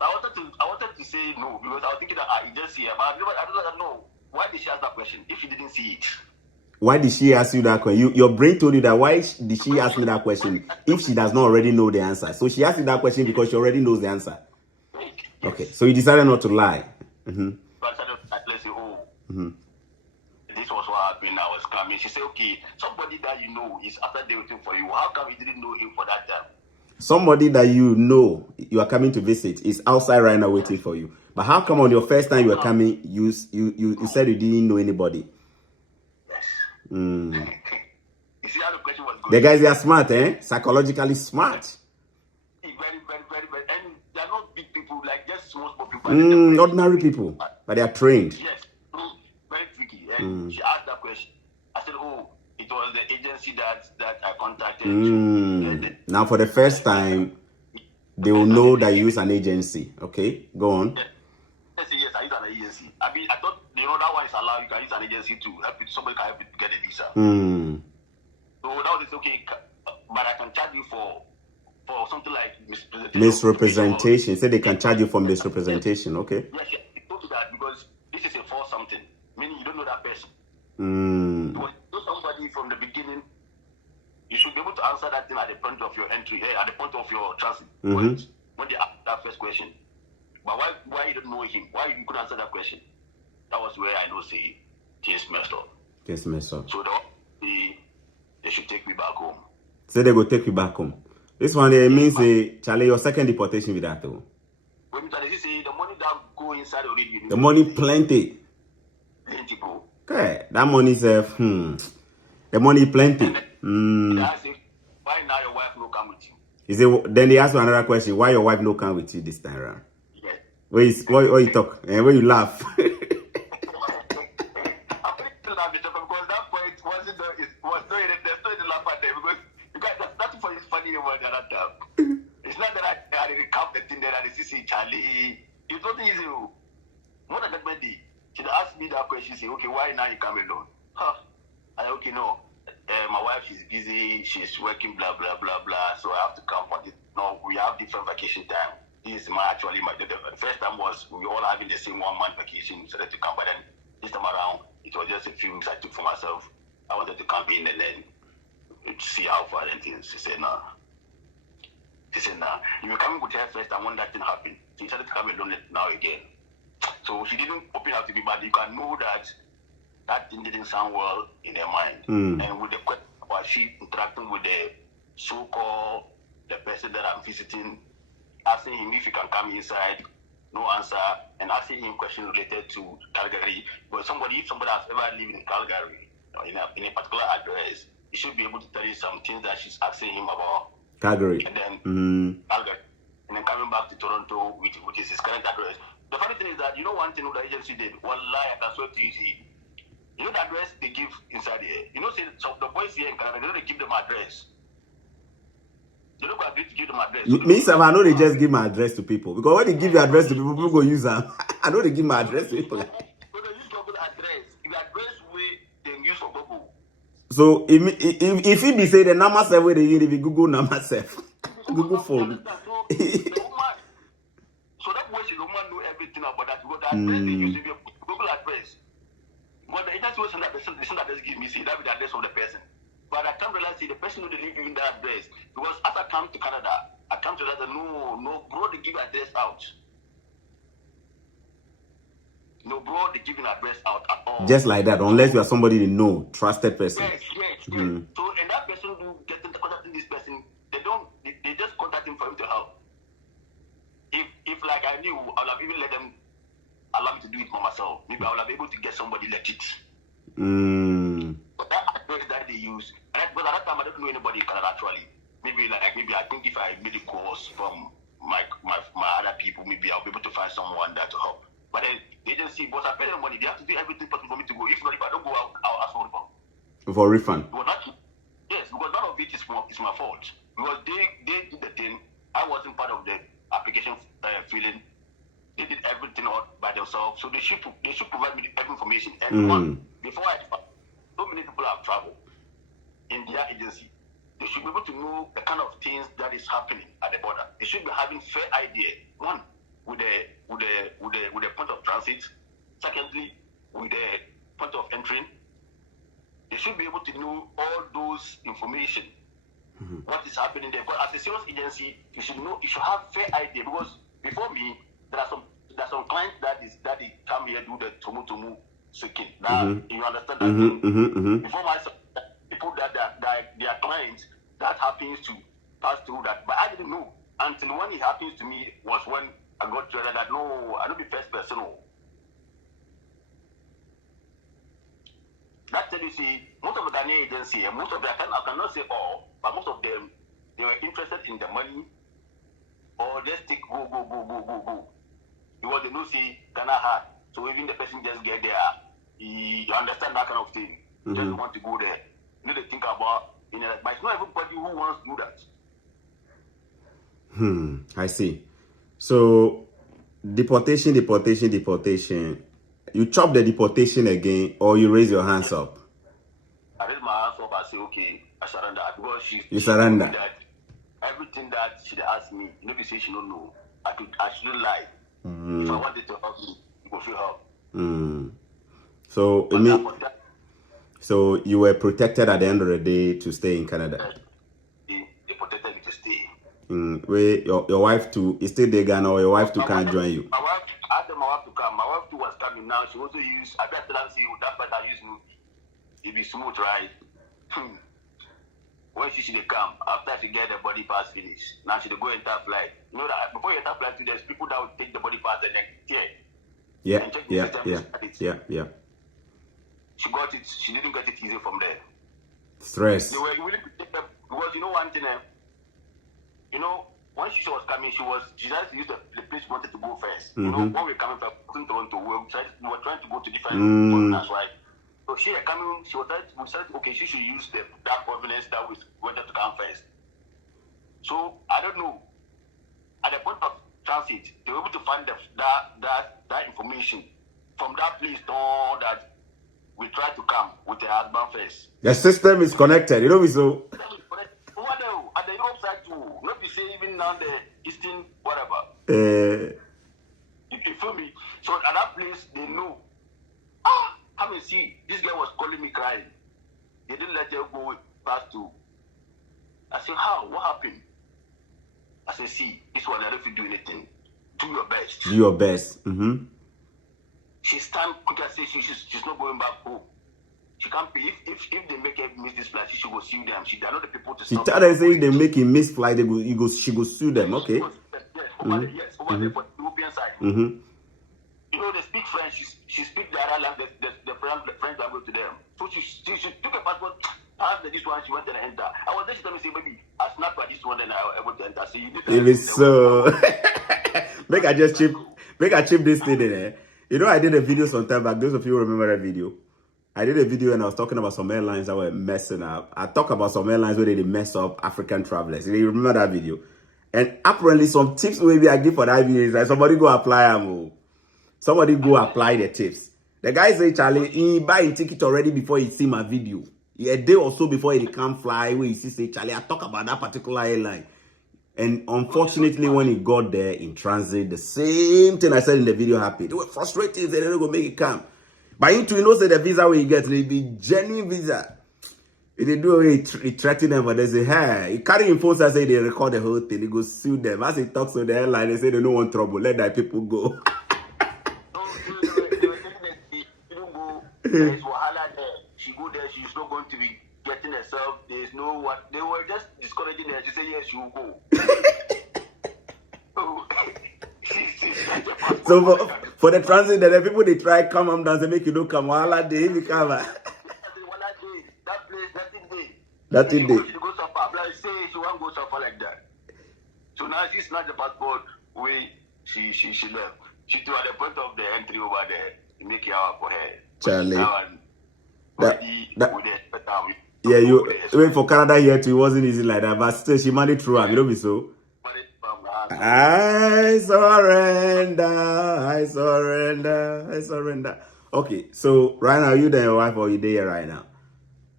I wanted to say no because I was thinking that I just see her, but I don't know. Why did she ask that question if she didn't see it? Why did she ask you that question? Your brain told you that. Why did she ask me that question if she does not already know the answer? So she asked you that question because she already knows the answer. Yes. Okay, so you decided not to lie. So I decided to say, this was what happened. I was coming. She said, okay, somebody that you know is after they waiting for you. How come you didn't know him for that time? Somebody that you know you are coming to visit is outside right now waiting for you. But how come on your first time you were coming, you said you didn't know anybody? Yes. You see how the question was going? The guys, they are smart, eh? Psychologically smart. Very, very, very, very. And they are not big people, like just small people. Ordinary people, but they are trained. Yes. Very tricky. And she asked that question. I said, it was the agency that I contacted. Now, for the first time, they will know that you use an agency. Okay, go on. Yes, I use an agency. I mean, I thought that one is allowed. You can use an agency to help you. Somebody can help you to get a visa. So that was okay, but I can charge you for something like misrepresentation. Say they can charge you for misrepresentation. Okay. Yes, it told you that because this is a false something, meaning you don't know that person. You know somebody from the beginning. You should be able to answer that thing at the point of your entry, at the point of your transit. When they ask that first question. But why you don't know him? Why you couldn't answer that question? That was where I know say things messed up. Things messed up. So they should take me back home. So they go take you back home. This one means Charlie, your second deportation with that though. When you say the money that go inside already. The money plenty. Plenty, bro. Okay, that money is the money plenty. That's it. Why now your wife no come with you? Is it? Then they ask you another question. Why your wife no come with you this time around? Yeah. Where you talk and where you laugh? I'm going to laugh because that point wasn't the, it was no there's no laugh at there because that's for his funny about that time. It's not that I recount the thing that I see Charlie. It's not easy. More than that, she asked me that question. She say, okay, why now you come alone? Huh? I okay, no. My wife, she's busy. She's working, blah blah blah blah. So I have to come for this. No, we have different vacation time. This is the first time was we all having the same 1 month vacation, so that to come. But then this time around, it was just a few weeks I took for myself. I wanted to come in and then see how far and things. She said, nah. She said, nah. You were coming with her first time when that thing happened. She decided to come alone now again. So she didn't open up to me, but you can know that that thing didn't sound well in her mind. And with the question about she interacting with the so-called the person that I'm visiting, asking him if he can come inside, no answer, and asking him questions related to Calgary. But if somebody has ever lived in Calgary, in a particular address, he should be able to tell you some things that she's asking him about Calgary. And then Calgary. And then coming back to Toronto, which is his current address. The funny thing is that, you know one thing the agency did? Wallahi, I can swear to you, see. You know the address they give inside here? You know, say, so the boys here in Canada, they give them address. They don't agree to give them address. So I know they just give my address to people. Because when they give your address to people, people go use them. I know they give my address to people. So they use Google address. If the address way they use for Google. So if it be say the number 7 they give, if you Google number 7. Google phone. So that way the woman know everything about that. Because the address they use, if you Google address. But the agency was that person that just give me, see, that be the address of the person. But I can't realize, see, the person who they live in that address. Because as I come to Canada, I come to realize that no, bro, they give address out. No, bro, they give an address out at all. Just like that, unless you are somebody you know, trusted person. Yes. So, and that person who gets into contacting this person, they just contact him for him to help. If like I knew, I would have even let them allow me to do it for myself. Maybe I would have been able to get somebody legit. But that address that they use, but at that time I don't know anybody in Canada actually. Maybe I think if I made a course from my other people, maybe I'll be able to find someone there to help. But then the agency, but I pay them money, they have to do everything possible for me to go. If not, if I don't go out, I'll ask for refund. For refund? Yes, because none of it is my fault. Because they did the thing. I wasn't part of the application filling. They did everything all by themselves. So they should provide me every information. And before I depart, so many people have traveled in their agency. They should be able to know the kind of things that is happening at the border. They should be having fair idea. One, with the point of transit. Secondly, with the point of entry. They should be able to know all those information. What is happening there? But as a sales agency, you should have fair idea, because before me, there are some clients that they come here do the tumu seeking. Now you understand that before myself, people that their clients that happens to pass through that, but I didn't know until when it happens to me was when I got to that no, I don't be first person. That tell you, see, most of the Ghanaian agency, most of them, I cannot say all, but most of them, they were interested in the money, or just take go. Because they know, see, Ghana hard. So even the person just get there, you understand that kind of thing. You just want to go there. You know, they think about, but it's not everybody who wants to do that. I see. So, deportation. You chop the deportation again, or you raise your hands up? I raise my hands up and say, okay, I surrender. Because you surrender. That everything that she asked me, you know, they say she don't know. I shouldn't lie. If I wanted to help me, you go feel help. So you were protected at the end of the day to stay in Canada. They protected me to stay. Where your wife too is still there, Ghana, or your wife too can't join you? My wife, I asked my wife to come. My wife too was coming now. She also used, I bet that see that part I use it be smooth, right? when she should come, after she get the body pass finished, now she go enter flight. You know that before you enter flight, there's people that will take the body pass and then and check the system. Yeah. She got it. She didn't get it easy from there. Stress. They were willing to take them because you know one thing. When she was coming, she just used the place she wanted to go first. When we were coming from Toronto, we were trying to go to different continents, right? So she coming, we said, okay, she should use that provenance that we wanted to come first. So I don't know. At the point of transit, they were able to find that information from that place that we tried to come with the husband first. The system is connected, you know me so. Over there, at the Europe side too, not to say even down the eastern whatever. You feel me? So at that place, they know. See, this girl was calling me crying. They didn't let her go past two. I said, how? What happened? I said, see, this one, I don't have to do anything. Do your best. Do your best. She stand quick and say she's not going back home. She can't pay. If they make her miss this flight, she should go sue them. They're not the people to stop. She tell them say if they make him miss flight, she go sue them. Okay. Over there for the European side. You know, they speak French. She speaks the other language, the French language to them. So she took a passport, passed this one, she went and enter. I was there, she told me, say, baby, I snapped by this one and I was able to enter. So you need to if it's so make I chip this thing in there. You know, I did a video some time back. Those of you who remember that video. I did a video and I was talking about some airlines that were messing up. I talk about some airlines where they mess up African travelers. You remember that video? And apparently some tips maybe I give for that video is like somebody go apply them. Somebody go apply the tips. The guy say, Charlie, he buy a ticket already before he see my video. A day or so before he can fly, where he say, Charlie, I talk about that particular airline. And unfortunately, when he got there in transit, the same thing I said in the video happened. They were frustrated, they didn't go make it come. But into say the visa where you get, it be genuine visa. If they do it, threaten them, but they say, hey, he carry him phone, so I say they record the whole thing, they go sue them. As he talks to the airline, they say they don't want trouble, let that people go. There's wahala there. She go there, she's not going to be getting herself. There's no what. They were just discouraging her. She said, yes, you will go. So for the transit, the people they try come on down, they make you don't come. Wahala day, we come. That place, nothing day. She go suffer. Like say she won't go suffer like that. So now she's not the passport way she left. She to at the point of the entry over there to make it out for her. Charlie. Yeah, you went for Canada here too. It wasn't easy like that, but still she managed through. You know me so. I surrender. Okay, so right now you there your wife or you there right now?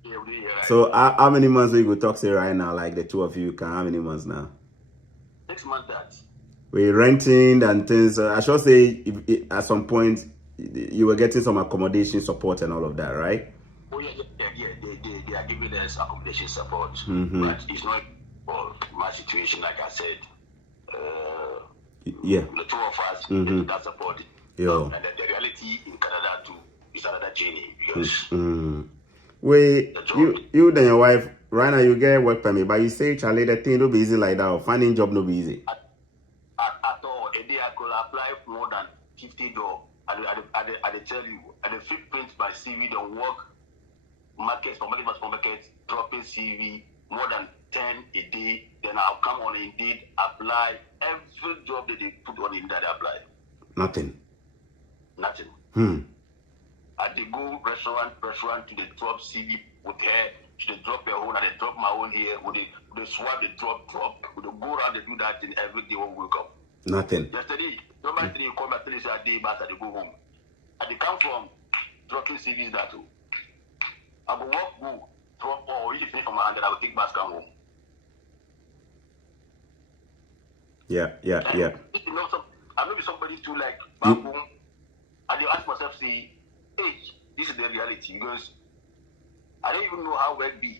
Yeah, we're here right so how many months will you go talk to right now? Like the two of you can how many months now? 6 months that. We're renting and things. I should say at some point you were getting some accommodation support and all of that, right? Oh yeah. They are giving us accommodation support, but it's not for my situation. Like I said, the two of us that support it. And the reality in Canada too is another journey because wait, you and your wife right now you get work permit, but you say Charlie the thing no be easy like that. Or finding job no be easy. At all, a day I could apply for more than 50 jobs. I tell you, and the footprint by CV, the work markets, dropping CV, more than 10 a day. Then I'll come on Indeed, apply every job that they put on Indeed, apply. Nothing. I they go restaurant to the drop CV with her, to the drop her own, and they drop my own here. With they swap, they drop. With they go around, they do that thing every day when we wake up. Nothing. Yesterday, somebody you call my police a day, but they go home. And they come from dropping CVs that too. I will go, drop or if you finish from my hand, I will take back come home. Yeah. You know, I know somebody too like back home, and they ask myself, say, hey, this is the reality because I don't even know how well be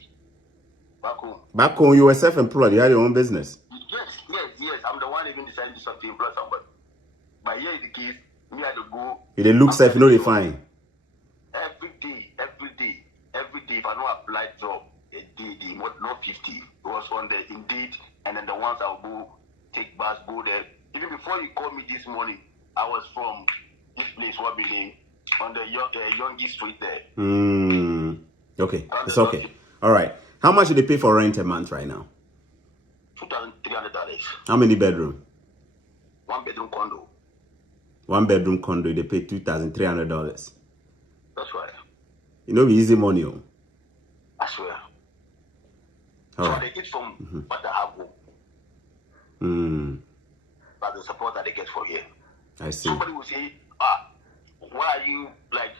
back home. Back home, you were self-employed. You had your own business. Yes. I'm the one even deciding to employ somebody. But here is the case. Me had to go. If they look safe, you know they fine. Every day. If I don't apply job, a not 50. It was on the Indeed, and then the ones I'll go take bus, go there. Even before you called me this morning, I was from this place, Wabile, on the Youngie Street there. Okay, it's okay. All right. How much do they pay for rent a month right now? $2,300. How many bedroom? 1 bedroom condo. 1 bedroom condo, they pay $2,300. That's right. You know, be easy money. Oh. I swear. All so right. they eat from what I have home. But the support that they get for here. I see. Somebody will say, why are you, like,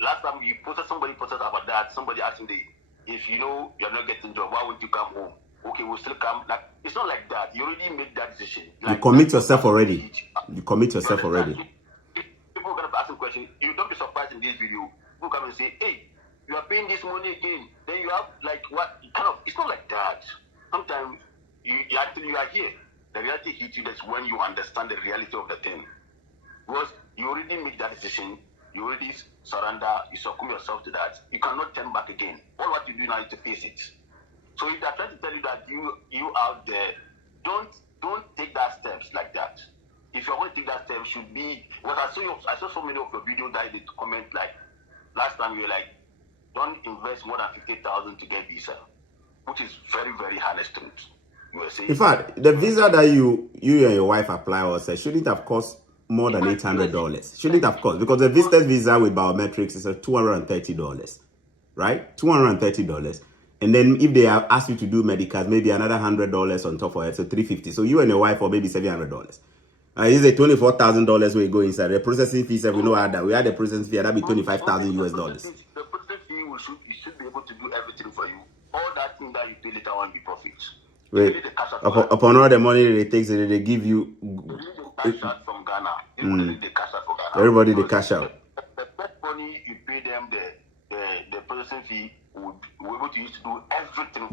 last time somebody posted about that, somebody asked me, if you know you're not getting job, why won't you come home? Okay, we'll still come. Like, it's not like that. You already made that decision. Like, you commit yourself already. You commit yourself already. People are going to ask a question. You don't be surprised in this video. People come and say, hey, you are paying this money again. Then you have, like, what? Kind of, it's not like that. Sometimes you are here. The reality hits you. That's when you understand the reality of the thing. Because you already made that decision. You already surrender. You succumb yourself to that. You cannot turn back again. All what you do now is to face it. So if they're trying to tell you that you out there, don't take that steps like that. If you want to take that step, should be what I saw so many of your videos that they comment like last time you were like, don't invest more than 50,000 to get visa, which is very, very honest truth. You were saying. In fact, the visa that you and your wife apply also shouldn't have cost more than $800. Shouldn't have cost, because the visitor's visa with biometrics is $230, right? $230. And then if they have asked you to do medicals, maybe another $100 on top of it, so $350. So you and your wife for maybe $700. It's a $24,000 we go inside. The processing fees, we know how that. We had the processing fee, that'd be $25,000 US dollars. The processing fee you should be able to do everything for you. All that thing that you pay later on be profits. Wait, upon all the money they take, they give you. Cash out from Ghana. Everybody they cash out from Ghana. Everybody they cash out. The best money you pay them, the processing fee would be able to use to do everything.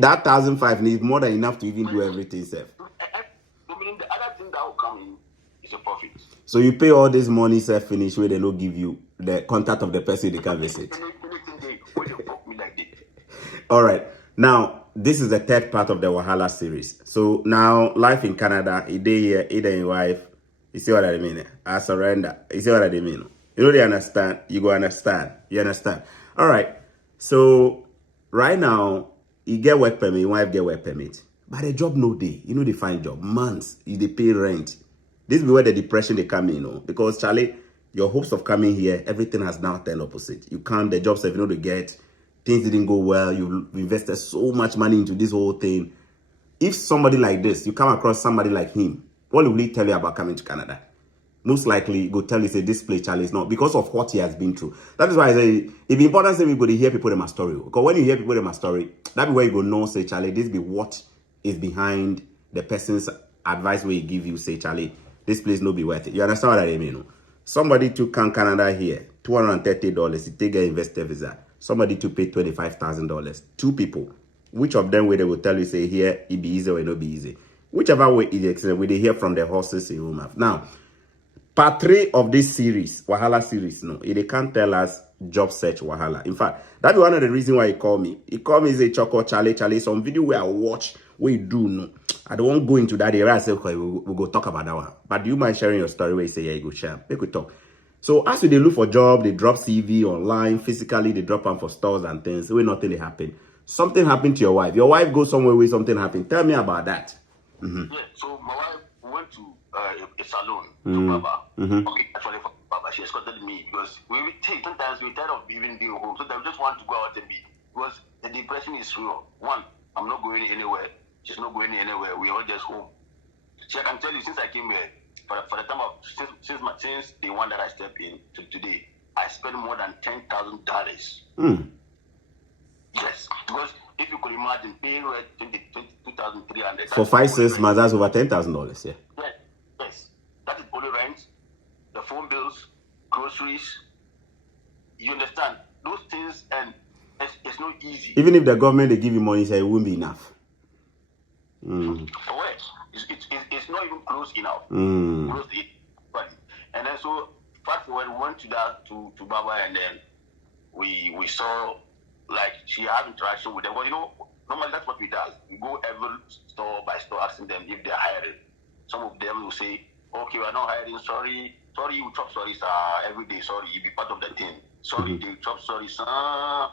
That 1,500 needs more than enough to even do everything, self. Meaning the other thing that will come in is a profit. So you pay all this money, self finish, where they don't give you the contact of the person they can visit. All right. Now, this is the third part of the Wahala series. So now, life in Canada, a day here, either in wife. You see what I mean? I surrender. You see what I mean? You know they understand. You go understand. You understand. All right. So right now, you get work permit. Your wife get work permit. But the job no day. You know they find job. Months. They pay rent. This is where the depression they come in. You know? Because Charlie, your hopes of coming here, everything has now turned opposite. You can't, the jobs, if you know they get, things didn't go well. You invested so much money into this whole thing. If somebody like this, you come across somebody like him, what will he tell you about coming to Canada? Most likely, he go tell you, say, this place, Charlie, is not, because of what he has been through. That is why I say, it's important, say, we go to hear people in my story. Because when you hear people in my story, that's where you go know, say, Charlie, this be what is behind the person's advice where he give you, say, Charlie, this place no be worth it. You understand what I mean? No? Somebody to come Canada here, $230, he take an investor visa. Somebody to pay $25,000. Two people. Which of them way they will tell you, say, here, it be easy or it not be easy. Whichever way it is, we they hear from the horses in home. Now, part 3 of this series, Wahala series, no, they can't tell us job search Wahala. In fact, that's one of the reasons why he called me. He called me, say, Choco, Charlie, some video where I watch, where you do, no. I don't want to go into that area. I say, okay, we'll go talk about that one. But do you mind sharing your story where you say, yeah, you go share? Make we talk. So as they look for job, they drop CV online, physically, they drop them for stores and things. Where nothing they happen. Something happened to your wife. Your wife goes somewhere where something happened. Tell me about that. Yeah, so my wife went to a salon to Baba. Okay, actually for Baba, she escorted me because we take sometimes we're tired of even being home. So they just want to go out and be, because the depression is real. One, I'm not going anywhere. She's not going anywhere. We all just home. So I can tell you, since I came here, for the time of since the one that I stepped in to today, I spent more than $10,000. Yes, because if you could imagine paying rent $2,300 for 5-6 months, that's over $10,000. Yeah. Yes, that is only rent, the phone bills, groceries. You understand those things, and it's not easy. Even if the government they give you money, say it won't be enough. It's not even close enough. Right. And then so fast forward, we went to Baba, and then we saw like she have interaction with them. But normally that's what we do. We go every store by store asking them if they're hiring. Some of them will say, okay, we're not hiring, sorry, you chop sorry, sir, every day, sorry, you be part of the team. Sorry, they chop sorry, sir.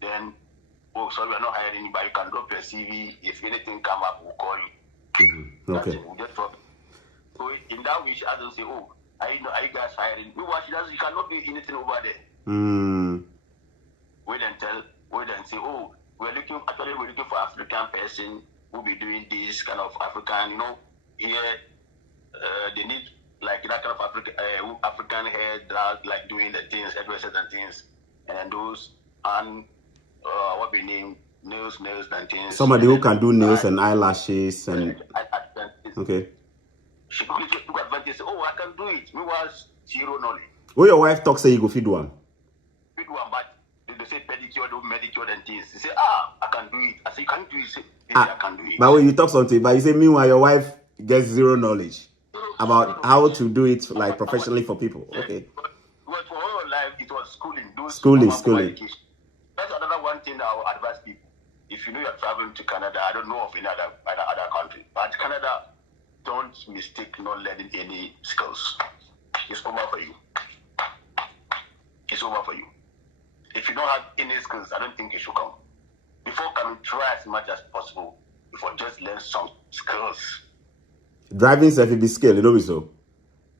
Then, oh, sorry, we're not hiring anybody, you can drop your CV. If anything come up, we'll call you. Okay. We'll just drop it. So in that way, she doesn't say, oh, are you guys hiring? Meanwhile, she cannot do anything over there. Wait and say, oh, we're looking for African person who'll be doing this kind of African, here they need like that kind of African hair drag, like doing the things, hairdressers and things, and those and what we name nails and things. Somebody who can do nails and eyelashes and okay. She quickly took advantage. Oh, I can do it. Me was zero knowledge. When your wife talks, say you go feed one. Feed one, but they say pedicure, do medicure and things. They say, I can do it. I say, you can't do it. Say, I can do it. But when you talk something, but you say, meanwhile, your wife gets zero knowledge about how to do it like professionally for people. Okay. But for all life, it was schooling. Schooling. That's another one thing that I will advise people. If you know you're traveling to Canada, I don't know of any other country, but Canada, don't mistake not learning any skills. It's over for you. It's over for you. If you don't have any skills, I don't think you should come. Before coming, try as much as possible. Before just learn some skills. Driving self will be skill, you know so.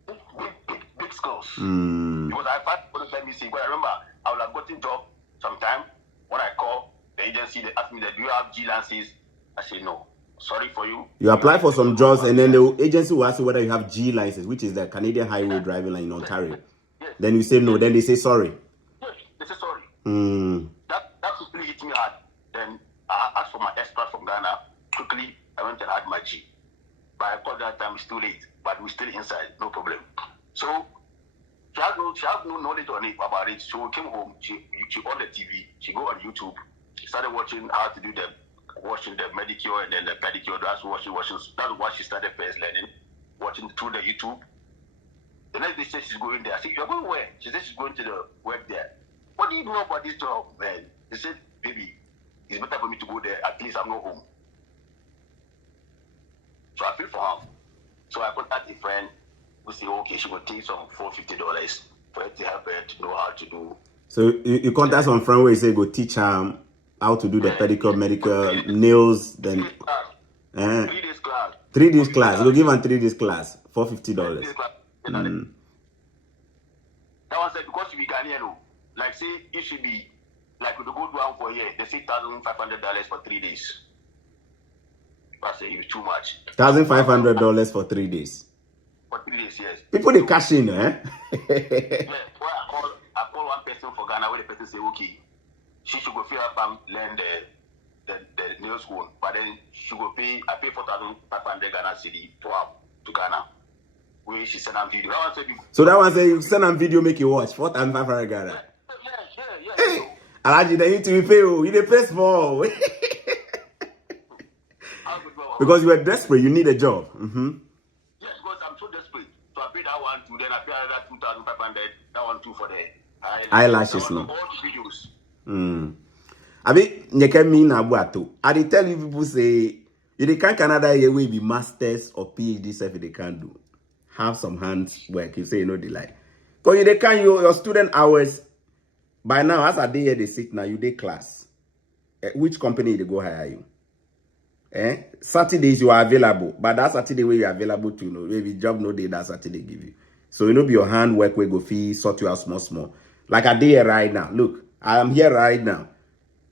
Big skills. Because I first want to let me see. But I remember I would have gotten job sometime. When I call the agency, they ask me that do you have G licenses? I say no. Sorry for you. You apply for some jobs and then the agency will ask you whether you have G license, which is the Canadian Highway Driving Line in Ontario. Yes. Then you say no, then they say sorry. Yes, they say sorry. That quickly hit me hard. Then I asked for my extra from Ghana. Quickly, I went and had my G. But I called that time, it's too late. But we're still inside, no problem. So she had no knowledge on it about it. So we came home, she on the TV, she go on YouTube, she started watching how to do washing the manicure and then the pedicure. That's what she started first learning, watching through the YouTube. The next day she said she's going there. I said, you're going where? She said she's going to the work there. What do you know about this job, man? She said, baby, it's better for me to go there. At least I'm not home. So I feel for her. So I contacted a friend who said, okay, she will take some $450 for her to help her to know how to do. So you contact some friend where you say go teach her how to do the pedicure, manicure, nails, then 3 days class. 3 days class. You go give her 3 days class, $450. That one said because she be Ghanaian, like say it should be like with the good one for a year, they say $1,500 for 3 days. I say it's too much. $1,500 for 3 days. For 3 days, yes. People they cash in, eh? Yeah, well, I call one person for Ghana where the person say, okay, she should go fill up and learn the nail school, but then she go pay. I pay 4,500 Ghana cedi for her to Ghana. Where she send a video. So that one say you send a video, make you watch 4,500 Ghana. Yeah. Hey, Alaji, they need to be paid. You the pay small. Because you were desperate, you need a job. Yes, because I'm so desperate. So I paid that one too, then I paid another 2,500. That one too for the eyelashes. No. All the videos. I mean, you can mean abuato. I dey tell you people say you can't Canada here will be masters or PhD stuff they can't do. Have some hands work. You say you know they like. Because you can your student hours by now as a day here they sit now you day class. Which company they go hire you? Saturdays you are available, but that Saturday where you are available to maybe job no day that Saturday give you. So be your hand work where go fee sort you out small. Like I did right now. Look, I am here right now.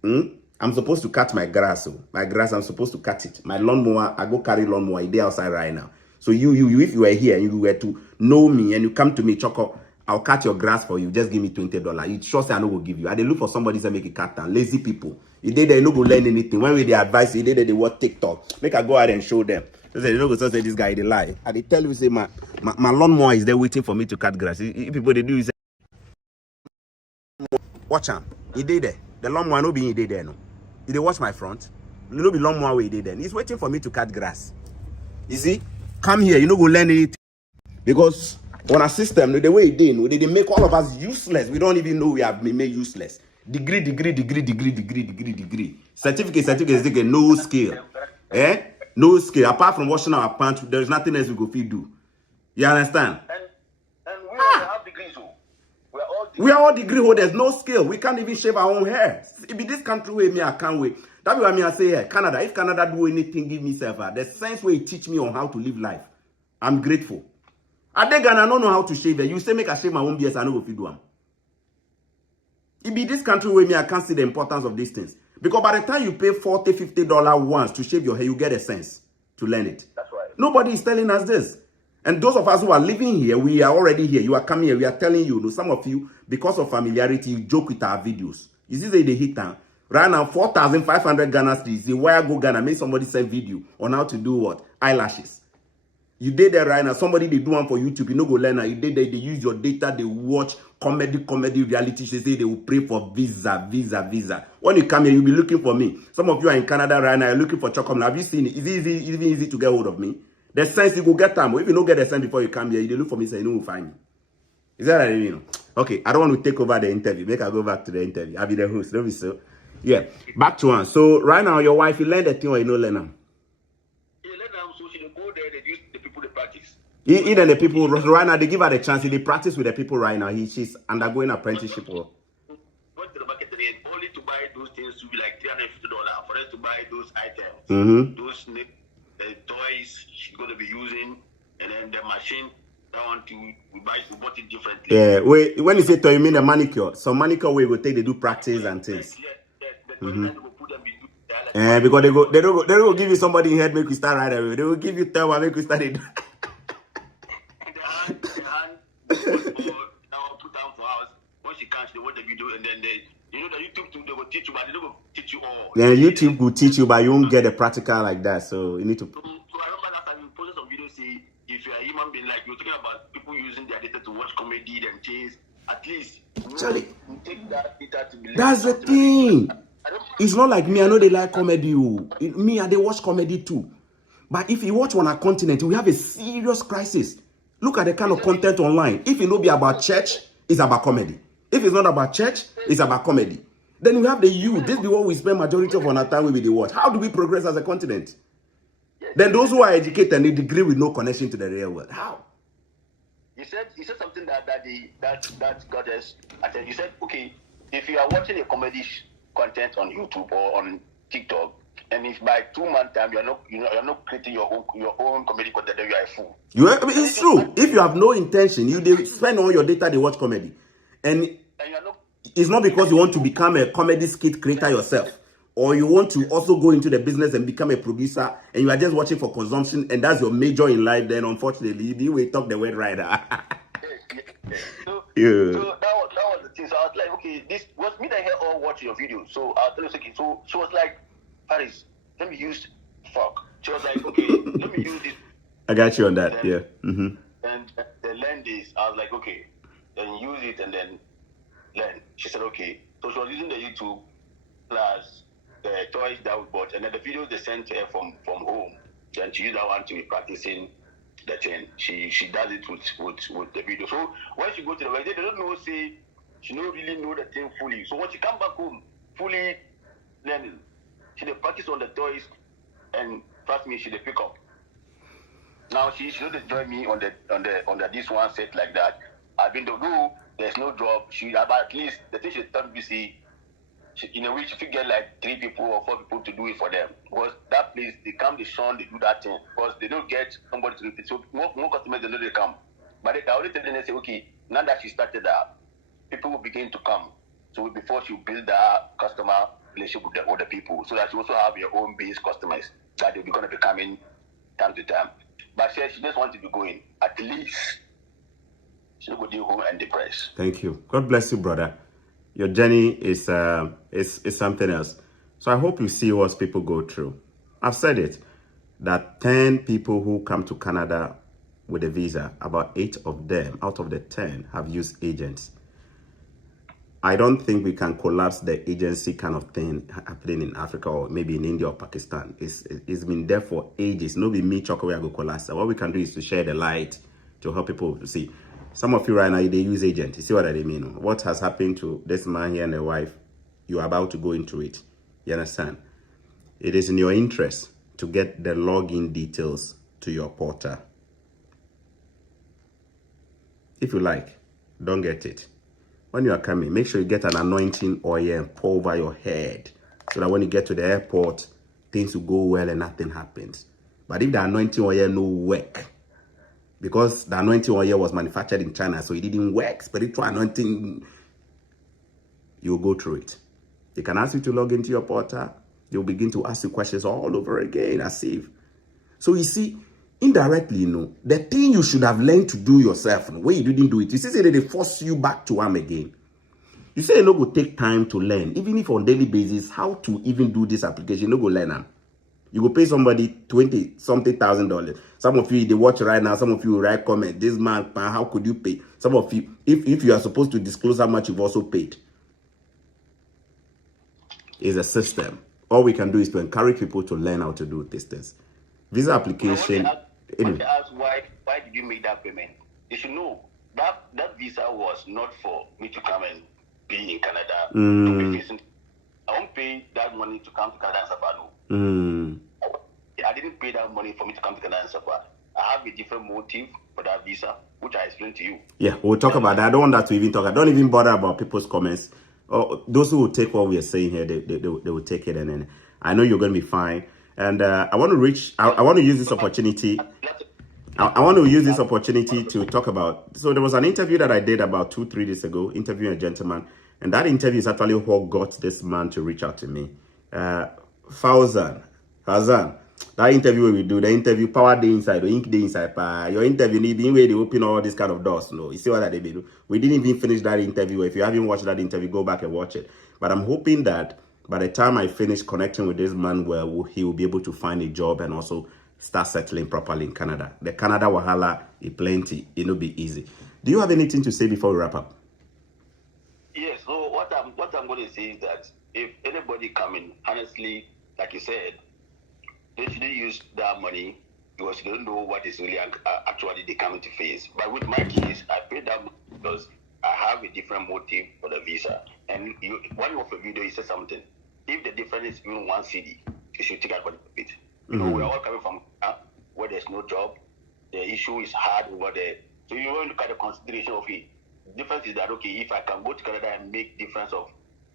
I'm supposed to cut my grass. So my grass, I'm supposed to cut it. My lawnmower, I go carry lawnmower. It's there outside right now. So you, if you were here and you were to know me and you come to me, Choco, I'll cut your grass for you. Just give me $20. It sure say I no go give you. I dey look for somebody to make it cut down. Lazy people. You did they no go learn anything. When we they advise you, they watch TikTok. Make I go out and show them. They say, go say this guy they lie. I they tell you say my lawnmower is there waiting for me to cut grass. If people they do is watch him. He did there. The lawnmower no be he did there no. He they watch my front. No be lawnmower way he did there. He's waiting for me to cut grass. You see? Come here. You know go learn anything because on our system, the way they make all of us useless. We don't even know we have been made useless. Degree. Certificate, no skill. No skill. Apart from washing our pants, there's nothing else we go feed do. You understand? And we all have degrees. We are all degree holders, no skill. We can't even shave our own hair. It be this country way me, I can't wait. That's why I say, yeah, Canada, if Canada do anything, give me server. The sense way it teach me on how to live life. I'm grateful. I don't know how to shave it. You say make I shave my own beard, I know if you do them. It be this country where me, I can't see the importance of these things. Because by the time you pay $40, $50 once to shave your hair, you get a sense to learn it. That's right. Nobody is telling us this. And those of us who are living here, we are already here. You are coming here. We are telling you, some of you, because of familiarity, you joke with our videos. You see they hit down. Right now, 4,500 Ghana cedis. The where I go Ghana, make somebody send video on how to do what? Eyelashes. You did that right now. Somebody they do one for YouTube. You know go learn now. You did that. They use your data. They watch comedy reality. They say they will pray for visa. When you come here, you'll be looking for me. Some of you are in Canada right now. You're looking for Chocolate. Have you seen it? Is it easy to get hold of me? The sense you go get time. If you don't get the sense before you come here, you look for me, say you know will find me. Is that what I mean? Okay, I don't want to take over the interview. Make I go back to the interview. I'll be the host. Don't be so. Yeah, back to one. So right now, your wife, you learn the thing or you don't learn them? You learn them, so she go there. They use the people to practice. Even the people right now, they give her the chance. They practice with the people right now. She's undergoing apprenticeship. Went to the market today only to buy those things to be like $350 for us to buy those items. Those toys she's going to be using, and then the machine that one we bought it differently. Yeah, wait, when you say toy, you mean the manicure? So manicure where we take they do practice and things. Yes. The toys that will put them because they don't go give you somebody in head make you start right away. They will give you time and make you start it. the hand put down for hours. Once she can't, they watch the video, and then the YouTube too, they will teach you, but they don't teach you all. Yeah, YouTube will teach you, but you won't get a practical like that. So you need to. So I remember last time you posted some videos say if you're a human being, like you're talking about people using their data to watch comedy and things, at least Charlie, you take that data to be. That's the thing. It's not like me. I know they like comedy. Me, they watch comedy too. But if you watch on a continent, we have a serious crisis. Look at the kind of content online. If it not be about church, it's about comedy. If it's not about church, it's about comedy. Then we have the youth. This is what we spend majority of our time with the watch. How do we progress as a continent? Then those who are educated and they degree with no connection to the real world. How? You said something that got us. I said you said okay, if you are watching a comedy content on YouTube or on TikTok, and if by 2 months time you're not creating your own comedy content, then you are a fool. It's true. If you have no intention, you spend all your data, they watch comedy, and you're not. It's not because you want to become a comedy skit creator yourself, or you want to also go into the business and become a producer, and you are just watching for consumption, and that's your major in life. Then, unfortunately, you will talk the word rider. Yes. So Yeah. that was the thing. So I was like, okay, this was me that here all watching your video. So I was like, okay. So she was like, Paris, let me use fuck. She was like, okay, let me use this. I got you on that. Then, yeah. And they learned this. I was like, okay, then use it and then learn. She said, okay. So she was using the YouTube plus the toys that we bought, and then the videos they sent her from home. Then she used that one to be practicing the thing. She does it with the video. So when she go to the website, they don't know, say she don't really know the thing fully. So when she come back home, fully learning, she dey practice on the toys, and trust me, she dey pick up. Now she don't join me on the this one set like that. I've been to do. There's no job. She about at least the thing she told me, see, in a week she could get like 3 people or 4 people to do it for them, because that place they come, they shun, they do that thing because they don't get somebody to do it. So more customers they know they come, but they already tell them, they say, okay, now that she started that, people will begin to come. So before she build that customer relationship with the other people, so that she also have your own base customers that they'll be going to be coming time to time. But she just wants to be going at least. She go do home and depressed. Thank you. God bless you, brother. Your journey is something else. So I hope you see what people go through. I've said it, that 10 people who come to Canada with a visa, about 8 of them out of the 10 have used agents. I don't think we can collapse the agency kind of thing happening in Africa or maybe in India or Pakistan. It's been there for ages. Nobody me chocolate where I go collapse. What we can do is to share the light to help people to see. Some of you right now, they use agents. You see what I mean? What has happened to this man here and the wife? you are about to go into it. You understand? It is in your interest to get the login details to your portal. If you like, don't get it. When you are coming, make sure you get an anointing oil and pour over your head so that when you get to the airport, things will go well and nothing happens. But if the anointing oil no work, because the anointing oil was manufactured in China, so it didn't work, spiritual anointing, you'll go through it. They can ask you to log into your portal. They'll begin to ask you questions all over again as if. So you see, indirectly, you know, the thing you should have learned to do yourself, you know, when you didn't do it, you see, say they force you back to them again. You say you no go take time to learn, even if on daily basis, how to even do this application, you no go learn them. You go pay somebody $20-something thousand. Some of you, they watch right now, some of you will write comment, this man, how could you pay? Some of you, if you are supposed to disclose how much you've also paid, it's a system. All we can do is to encourage people to learn how to do these things. Visa application. When they ask why did you make that payment, you should know that visa was not for me to come and be in Canada. I won't pay that money to come to Canada and suffer. I didn't pay that money for me to come to Canada and suffer. I have a different motive for that visa, which I explained to you. Yeah, we'll talk about that. I don't want that to even talk. I don't even bother about people's comments. Those who will take what we are saying here, they will take it, and then I know you're going to be fine. And I want to use this opportunity. I want to use this opportunity to talk about. So there was an interview that I did about 2-3 days ago, interviewing a gentleman, and that interview is actually what got this man to reach out to me. Fauzan, that interview we do, the interview power day inside, or ink day inside. Your interview need being where they open all these kind of doors. No, you see what they do. We didn't even finish that interview. If you haven't watched that interview, go back and watch it. But I'm hoping that by the time I finish connecting with this man, well, he will be able to find a job and also start settling properly in Canada. The Canada wahala is plenty. It'll be easy. Do you have anything to say before we wrap up? Yes. So what I'm going to say is that if anybody coming, honestly, like you said, they shouldn't use that money because they don't know what is really actually they coming to face. But with my case, I paid that money because I have a different motive for the visa. And one of the video, you said something. If the difference is even 1 cedi, you should take advantage of it. You know, we're all coming from where there's no job. The issue is hard over there. So you want to look at the consideration of it. The difference is that, okay, if I can go to Canada and make difference of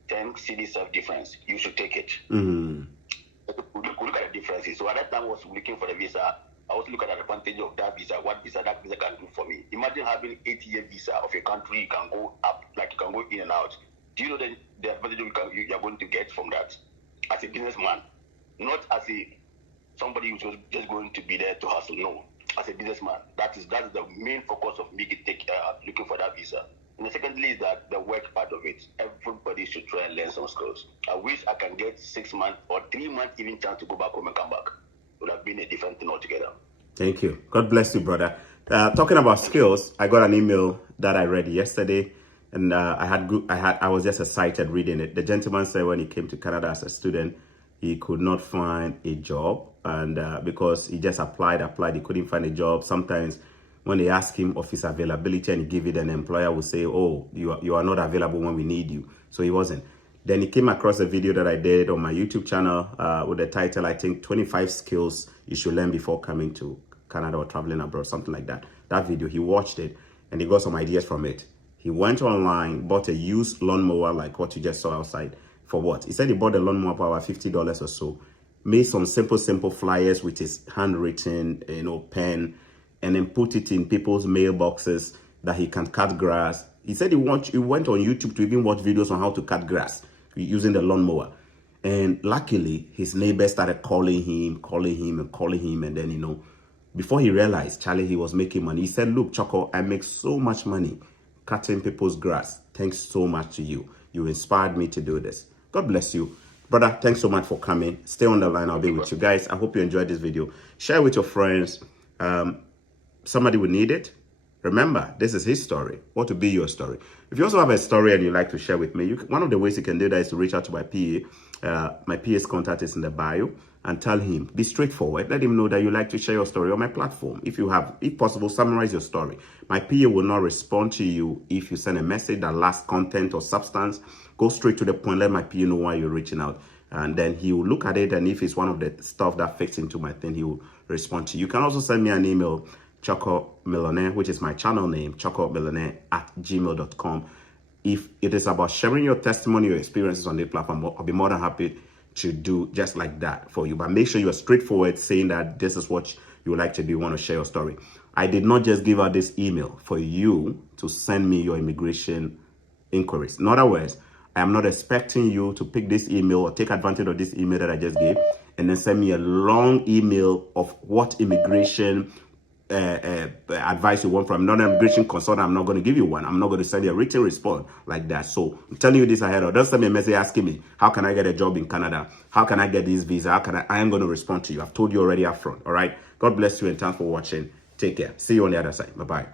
10 cedi self-difference, you should take it. Look at the differences. So at that time, I was looking for the visa. I was looking at the advantage of that visa, what visa that visa can do for me. Imagine having 8-year visa of a country, you can go up, like you can go in and out. Do you know the advantage you are going to get from that as a businessman? Not as somebody who's just going to be there to hustle. No, as a businessman, that is the main focus of me looking for that visa. And secondly is that the work part of it. Everybody should try and learn some skills. I wish I can get 6 months or 3 months even chance to go back home and come back. It would have been a different thing altogether. Thank you. God bless you, brother. Talking about skills, I got an email that I read yesterday, and I was just excited reading it. The gentleman said when he came to Canada as a student, he could not find a job, and because he just applied, he couldn't find a job. Sometimes when they ask him of his availability and he give it, an employer will say, oh, you are not available when we need you. So he wasn't. Then he came across a video that I did on my YouTube channel with the title, I think, 25 skills you should learn before coming to Canada or traveling abroad, something like that. That video, he watched it and he got some ideas from it. He went online, bought a used lawnmower like what you just saw outside. For what? He said he bought the lawnmower for about $50 or so. Made some simple flyers with his handwritten, pen, and then put it in people's mailboxes that he can cut grass. He said he went on YouTube to even watch videos on how to cut grass using the lawnmower. And luckily, his neighbors started calling him, and then, before he realized, Charlie, he was making money. He said, look, Choco, I make so much money cutting people's grass. Thanks so much to you. You inspired me to do this. God bless you. Brother, thanks so much for coming. Stay on the line. I'll be with you guys. I hope you enjoyed this video. Share with your friends. Somebody will need it. Remember, this is his story. What will be your story? If you also have a story and you'd like to share with me, one of the ways you can do that is to reach out to my PA. My PA's contact is in the bio, and tell him, be straightforward. Let him know that you like to share your story on my platform. If possible, summarize your story. My PA will not respond to you if you send a message that lacks content or substance. Go straight to the point. Let my PA know why you're reaching out. And then he will look at it. And if it's one of the stuff that fits into my thing, he will respond to you. You can also send me an email, Choco Millionaire, which is my channel name, chocomillionaire@gmail.com. If it is about sharing your testimony, your experiences on the platform, I'll be more than happy to do just like that for you. But make sure you are straightforward, saying that this is what you would like to do, you want to share your story. I did not just give out this email for you to send me your immigration inquiries. In other words, I am not expecting you to pick this email or take advantage of this email that I just gave and then send me a long email of what immigration advice you want from non-immigration consultant. I'm not going to give you one. I'm not going to send you a written response like that. So I'm telling you this ahead of. Don't send me a message asking me, how can I get a job in Canada? How can I get this visa? How can I am going to respond to you. I've told you already up front. All right. God bless you and thanks for watching. Take care. See you on the other side. Bye-bye.